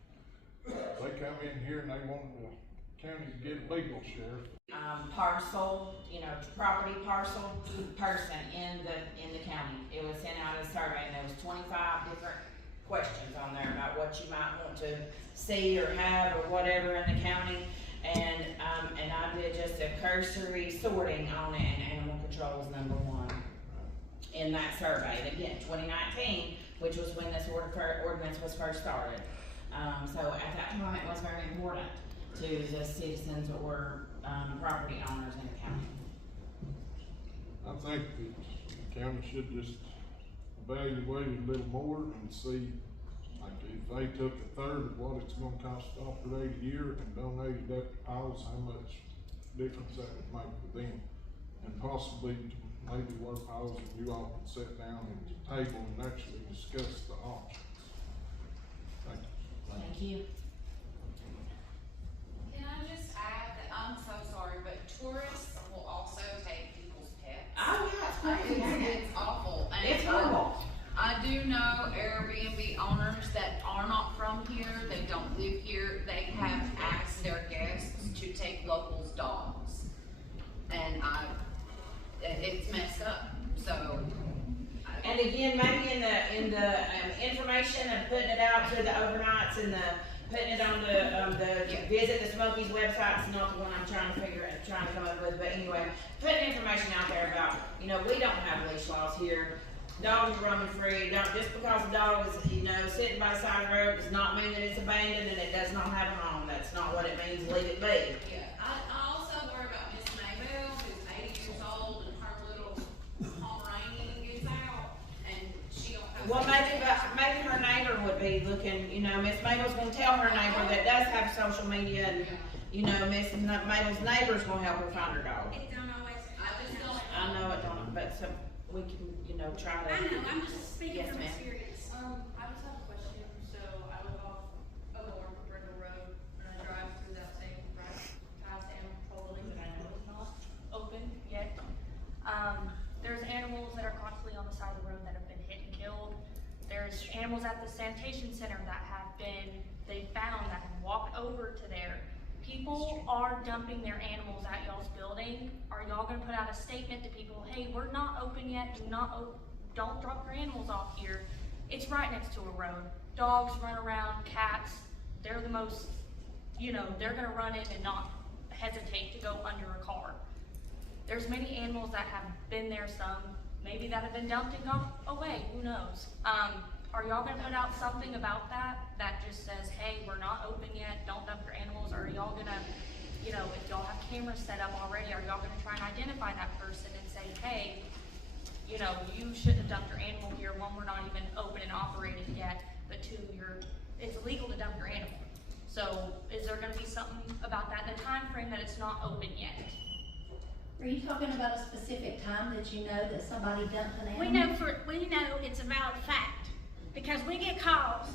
They come in here and they want the county to get a legal sheriff. Parcel, property parcel person in the county. It was sent out as a survey, and there was 25 different questions on there about what you might want to see or have or whatever in the county. And I did just a cursory sorting on it, and animal control was number 1 in that survey. And again, 2019, which was when this ordinance was first started. So at that time, it was very important to the citizens or property owners in the county. I think the county should just evaluate it a little more and see, like, if they took a third of what it's gonna cost to operate a year and donated that to Powell's, how much difference that would make for them. And possibly maybe where Powell's and you all can sit down at the table and actually discuss the options. Thank you. Thank you. Can I just add that I'm so sorry, but tourists will also take people's pets. Oh, yeah, it's crazy. It's awful. And It's horrible. I do know Airbnb owners that are not from here, they don't live here, they have asked their guests to take locals' dogs. And it's messed up, so. And again, maybe in the information and putting it out to the overnights and putting it on the visit the Smokies website's not the one I'm trying to come up with, but anyway, putting information out there about, we don't have leash laws here. Dogs are roaming free. Just because a dog is, sitting by the side of the road does not mean that it's abandoned and it does not have a home. That's not what it means. Leave it be. Yeah, I also worry about Miss Maybell, who's 80 years old, and her little Pomeranian gets out, and she don't have. Well, maybe her neighbor would be looking. Miss Mabel's gonna tell her neighbor that does have social media, and Miss Mabel's neighbor's gonna help her find her dog. It don't always. I know it don't, but we can, try to. I know, I'm just speaking Yes, from ma'am. experience. I just have a question. So I live off Brindle Road, and I drive through that same past animal control building, but I know it's not open yet. There's animals that are constantly on the side of the road that have been hit and killed. There's animals at the sanitation center that they found that have walked over to there. People are dumping their animals at y'all's building. Are y'all gonna put out a statement to people, hey, we're not open yet, don't drop your animals off here. It's right next to a road. Dogs run around, cats, they're the most, they're gonna run in and not hesitate to go under a car. There's many animals that have been there, some maybe that have been dumped and gone away, who knows? Are y'all gonna put out something about that just says, hey, we're not open yet, don't dump your animals? Or are y'all gonna, if y'all have cameras set up already, are y'all gonna try and identify that person and say, hey, you shouldn't have dumped your animal here. 1, we're not even open and operating yet, but 2, it's illegal to dump your animal. So is there gonna be something about that in the time frame that it's not open yet? Are you talking about a specific time that that somebody dumped an animal? We know it's a valid fact, because we get calls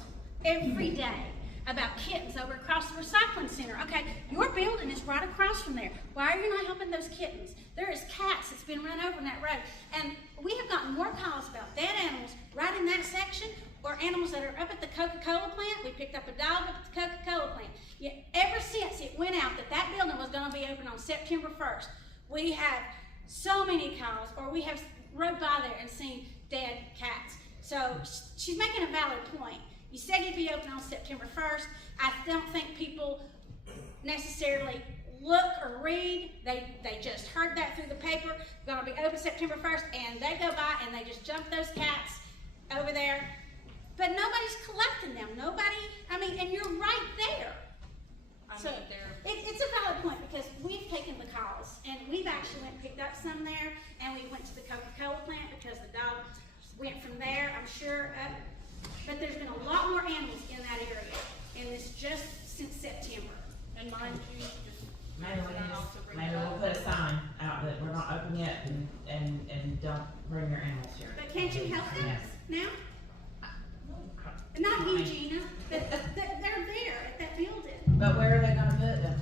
every day about kittens over across the recycling center. Okay, your building is right across from there. Why are you not helping those kittens? There is cats that's been run over in that road. And we have gotten more calls about dead animals right in that section, or animals that are up at the Coca-Cola plant. We picked up a dog up at the Coca-Cola plant. Yet ever since it went out that building was gonna be open on September 1st, we have so many calls, or we have rode by there and seen dead cats. So she's making a valid point. You said you'd be open on September 1st. I don't think people necessarily look or read. They just heard that through the paper, gonna be open September 1st, and they go by and they just jump those cats over there. But nobody's collecting them. And you're right there. It's a valid point, because we've taken the calls, and we've actually went and picked up some there, and we went to the Coca-Cola plant because the dog went from there, I'm sure, up. But there's been a lot more animals in that area, and it's just since September. And mind you, Maybe we'll put a sign out Extension Help Desk now? Not you, Gina, but they're there at that building. But where are they gonna put them?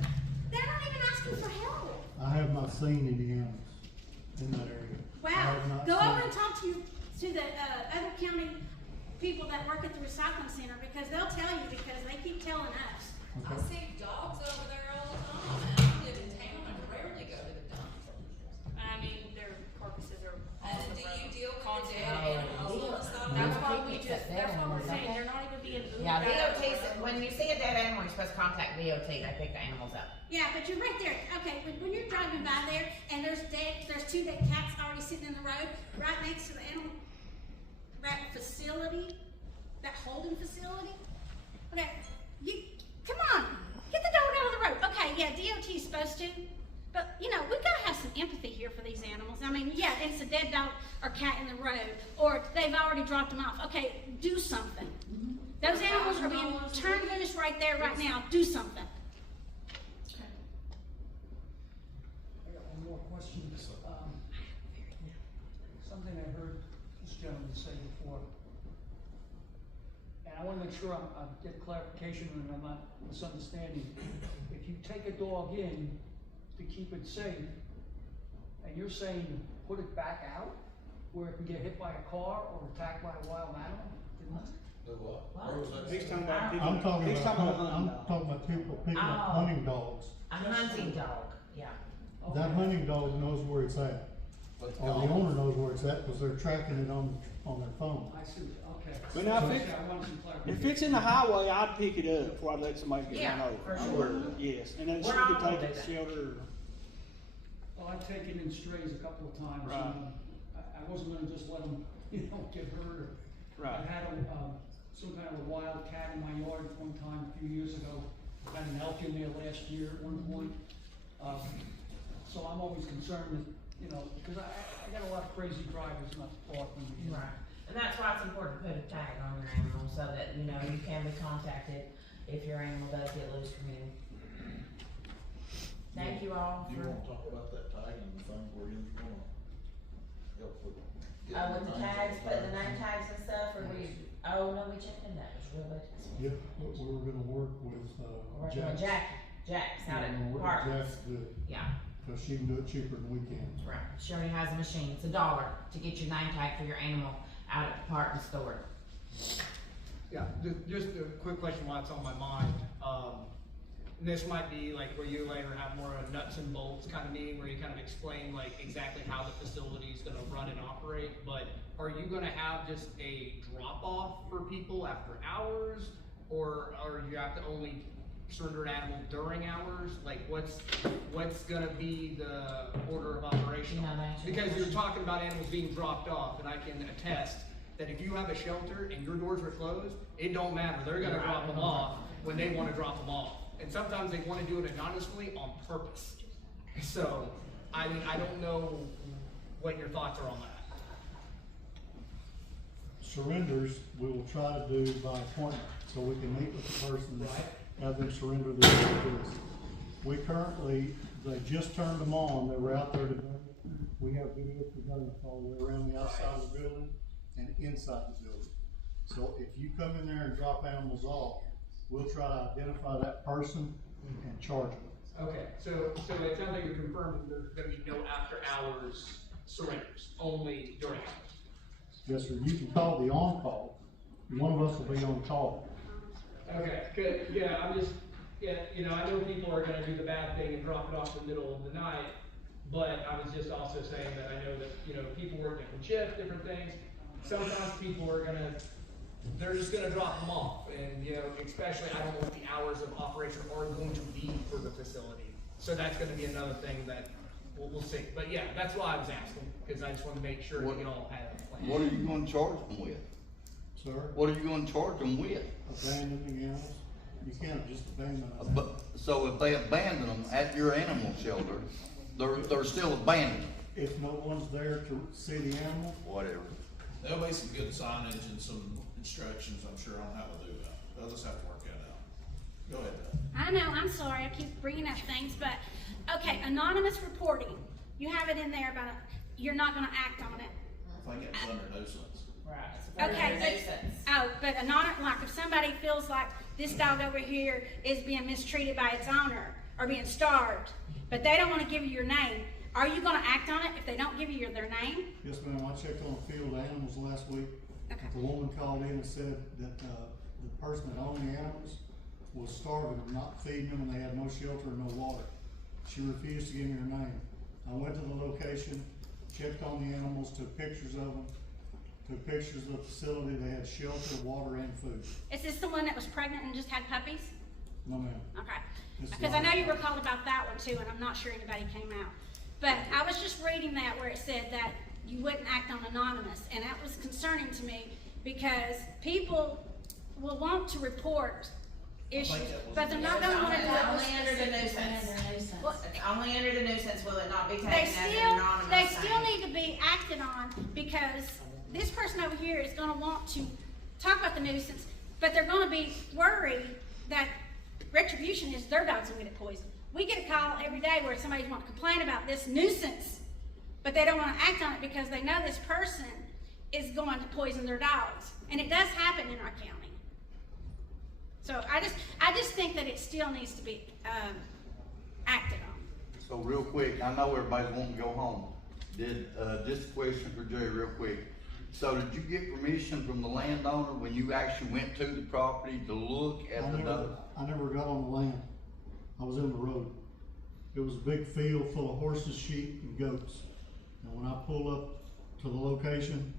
They're not even asking for help. I have not seen any animals in that area. I Wow, have not go seen- over and talk to the other county people that work at the recycling center, because they'll tell you, because they keep telling us. I see dogs over there all the time, and I live in town and rarely go to the dump. I mean, their carcasses are. And do you deal with the Constantly. dead animals and stuff? That's why we just, that's why we're saying they're not even being moved. Yeah, out of DOT, the 's- when you see a dead animal, you're supposed to contact DOT, they pick the animals up. Yeah, but you're right there. Okay, when you're driving by there and there's two dead cats already sitting in the road right next to the animal, that facility, that holding facility. Okay, come on, get the dog out of the road. Okay, yeah, DOT is supposed to, but we gotta have some empathy here for these animals. I mean, yeah, it's a dead dog or cat in the road, or they've already dropped them off. Okay, do something. Those animals are being turned loose right there, right now. Do something. I got one more question. Something I heard this gentleman say before, and I wanna make sure I get clarification and I'm not misunderstanding. If you take a dog in to keep it safe, and you're saying put it back out, where it can get hit by a car or attacked by a wild animal? Do what? Where was that? He's talking about people. I'm talking He's about, talking about hunting I'm dogs. talking about people picking up Oh. hunting dogs. A hunting dog, yeah. That hunting dog knows where it's at. Let's Or go. the owner knows where it's at, cause they're tracking it on their phone. I see, okay. But now, Okay, if I wanted some clarification. it's in the highway, I'd pick it up before I'd let somebody get Yeah, run over. for I sure. would, yes, and then she We're all could take gonna it do to that. shelter. Well, I've taken in strays a couple of times, Right. and I wasn't gonna just let them, get hurt. Right. I had some kind of a wild cat in my yard one time a few years ago. Had an elk in there last year at one point. So I'm always concerned that, because I got a lot of crazy drivers not far from me. Right. And that's why it's important to put a tag on your animal, so that, you can be contacted if your animal does get loose from you. Thank you all You for, wanna talk about that tagging thing where you're gonna help with? with getting the names tags, on putting the fire? name tags and stuff, or we checked in that, it was real expensive. Yeah, we were gonna work with, Working with Jack's out at We're gonna work with Apartments. Jack to do it, Yeah, cause she can do it cheaper than we can. right, she already has a machine, it's $1 to get your name tag for your animal out at the department store. Yeah, just a quick question while it's on my mind. This might be like where you later have more of a nuts and bolts kind of meeting where you kind of explain like exactly how the facility is gonna run and operate, but are you gonna have just a drop off for people after hours? Or you have to only surrender an animal during hours? Like what's gonna be the order of operation? Because you're talking about animals being dropped off, and I can attest that if you have a shelter and your doors are closed, it don't matter, they're gonna drop them off when they wanna drop them off. And sometimes they wanna do it anonymously on purpose. So, I don't know what your thoughts are on that. Surrenders, we will try to do by appointment, so we can meet with the person and have them surrender their goods. We currently, they just turned them on, they were out there today. We have video presented all the way around the outside of the building and inside the building. So if you come in there and drop animals off, we'll try to identify that person and charge them. Okay, so it sounds like you're confirming there's gonna be no after hours surrenders, only during hours. Yes, sir, you can call the on-call, one of us will be on call. Okay, good, yeah, I know people are gonna do the bad thing and drop it off in the middle of the night, but I was just also saying that I know that, people work different shifts, different things. Sometimes people are they're just gonna drop them off, and, especially, I don't know what the hours of operation are going to be for the facility. So that's gonna be another thing that we'll see, but yeah, that's why I was asking, because I just wanted to make sure that y'all had a plan. What are you gonna charge them with? Sir? What are you gonna charge them with? Abandoning animals, you can't just abandon them. But, so if they abandon them at your animal shelter, they're still abandoned? If no one's there to see the animal, Whatever. There'll be some good signage and some instructions, I'm sure, on how to do that. They'll just have to work that out. Go ahead, Deb. I know, I'm sorry, I keep bringing up things, but, okay, anonymous reporting. You have it in there about, you're not gonna act on it. I think it's under nuisance. Right. Okay, but like if somebody feels like this dog over here is being mistreated by its owner or being starved, but they don't want to give you your name, are you gonna act on it if they don't give you their name? Yes, ma'am, I checked on a field of animals last week. Okay. The woman called in and said that, the person that owned the animals was starving them, not feeding them, and they had no shelter and no water. She refused to give me her name. I went to the location, checked on the animals, took pictures of them, took pictures of the facility. They had shelter, water, and food. Is this the one that was pregnant and just had puppies? No, ma'am. Okay. This is Because I know not- you were called about that one too, and I'm not sure anybody came out. But I was just reading that where it said that you wouldn't act on anonymous, and that was concerning to me because people will want to report issues, but they're not gonna wanna do it. Only under the nuisance. Well, It's only under the nuisance, will it not be taken They as an still, anonymous they thing? still need to be acted on because this person over here is gonna want to talk about the nuisance, but they're gonna be worried that retribution is their dog's gonna get poisoned. We get a call every day where somebody's wanting to complain about this nuisance, but they don't wanna act on it because they know this person is going to poison their dogs. And it does happen in our county. So I just think that it still needs to be, acted on. So real quick, I know everybody's wanting to go home. Just a question for Jerry real quick. So did you get permission from the landowner when you actually went to the property to look at the dog? I never got on the land. I was in the road. It was a big field full of horses, sheep, and goats. And when I pulled up to the location,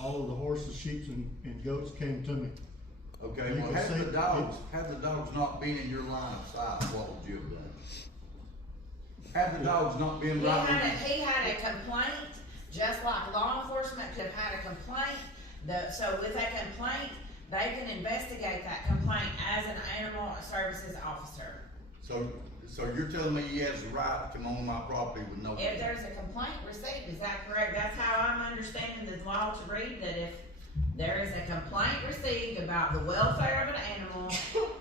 all of the horses, sheep, and goats came to me. Okay, You well, can had say- the dogs not been in your line of sight, what would you have done? Had the dogs not been He right had a, in, he had a complaint, just like law enforcement could have had a complaint. So with a complaint, they can investigate that complaint as an animal services officer. so you're telling me he has the right to come on my property with no? If there's a complaint received, is that correct? That's how I'm understanding the law to read, that if there is a complaint received about the welfare of an animal,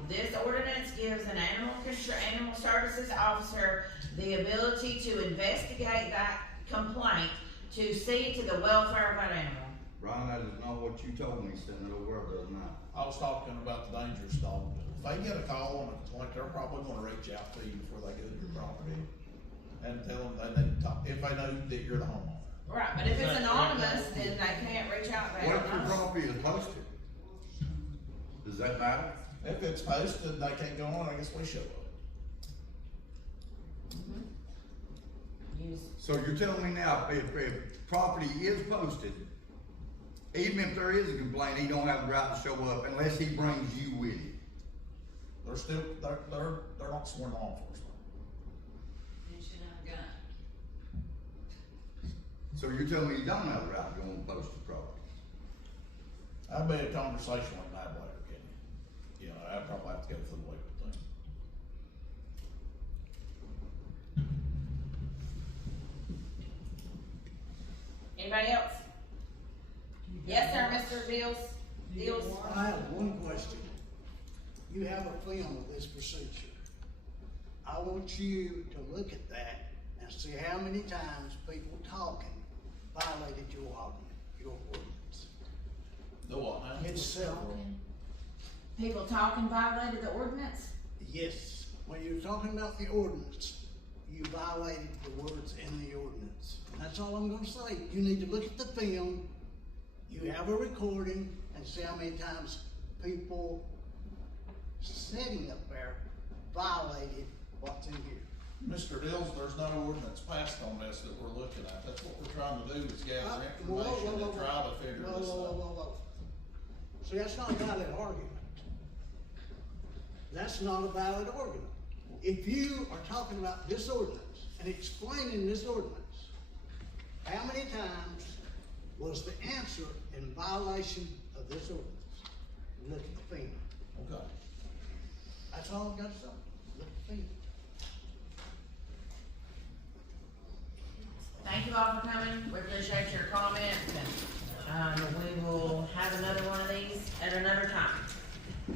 this ordinance gives an animal services officer the ability to investigate that complaint to see to the welfare of an animal. Ron, that is not what you told me sitting over there the other night. I was talking about the dangerous dog. If they get a call on a complaint, they're probably gonna reach out to you before they go to your property and tell them they need to talk, if they know that you're the homeowner. Right, but if it's anonymous, then they can't reach out, they What don't if your know. property is posted? Does that matter? If it's posted, they can't go on, I guess we show up. So you're telling me now, if property is posted, even if there is a complaint, he don't have the right to show up unless he brings you with him? They're still, they're not sworn law enforcement. You should have a gun. So you're telling me you don't have the right to go on posted property? That'd be a conversation with my later, Kenny. You know, I'd probably have to go through the legal thing. Anybody else? Yes, sir, Mr. Deals. I have one question. You have a film of this procedure. I want you to look at that and see how many times people talking violated your ordinance. The what now? It's several. People talking violated the ordinance? Yes, when you're talking about the ordinance, you violated the words in the ordinance. That's all I'm gonna say. You need to look at the film, you have a recording, and see how many times people sitting up there violated what's in here. Mr. Dills, there's no ordinance passed on this that we're looking at. That's what we're trying to do, is gather Whoa, whoa, information whoa, and try to figure whoa, this whoa, out. whoa, whoa. See, that's not a valid argument. That's not a valid argument. If you are talking about this ordinance and explaining this ordinance, how many times was the answer in violation of this ordinance? Look at the film. Okay. That's all I've got to say. Look at the film. Thank you all for coming. We appreciate your comments, and we will have another one of these at another time.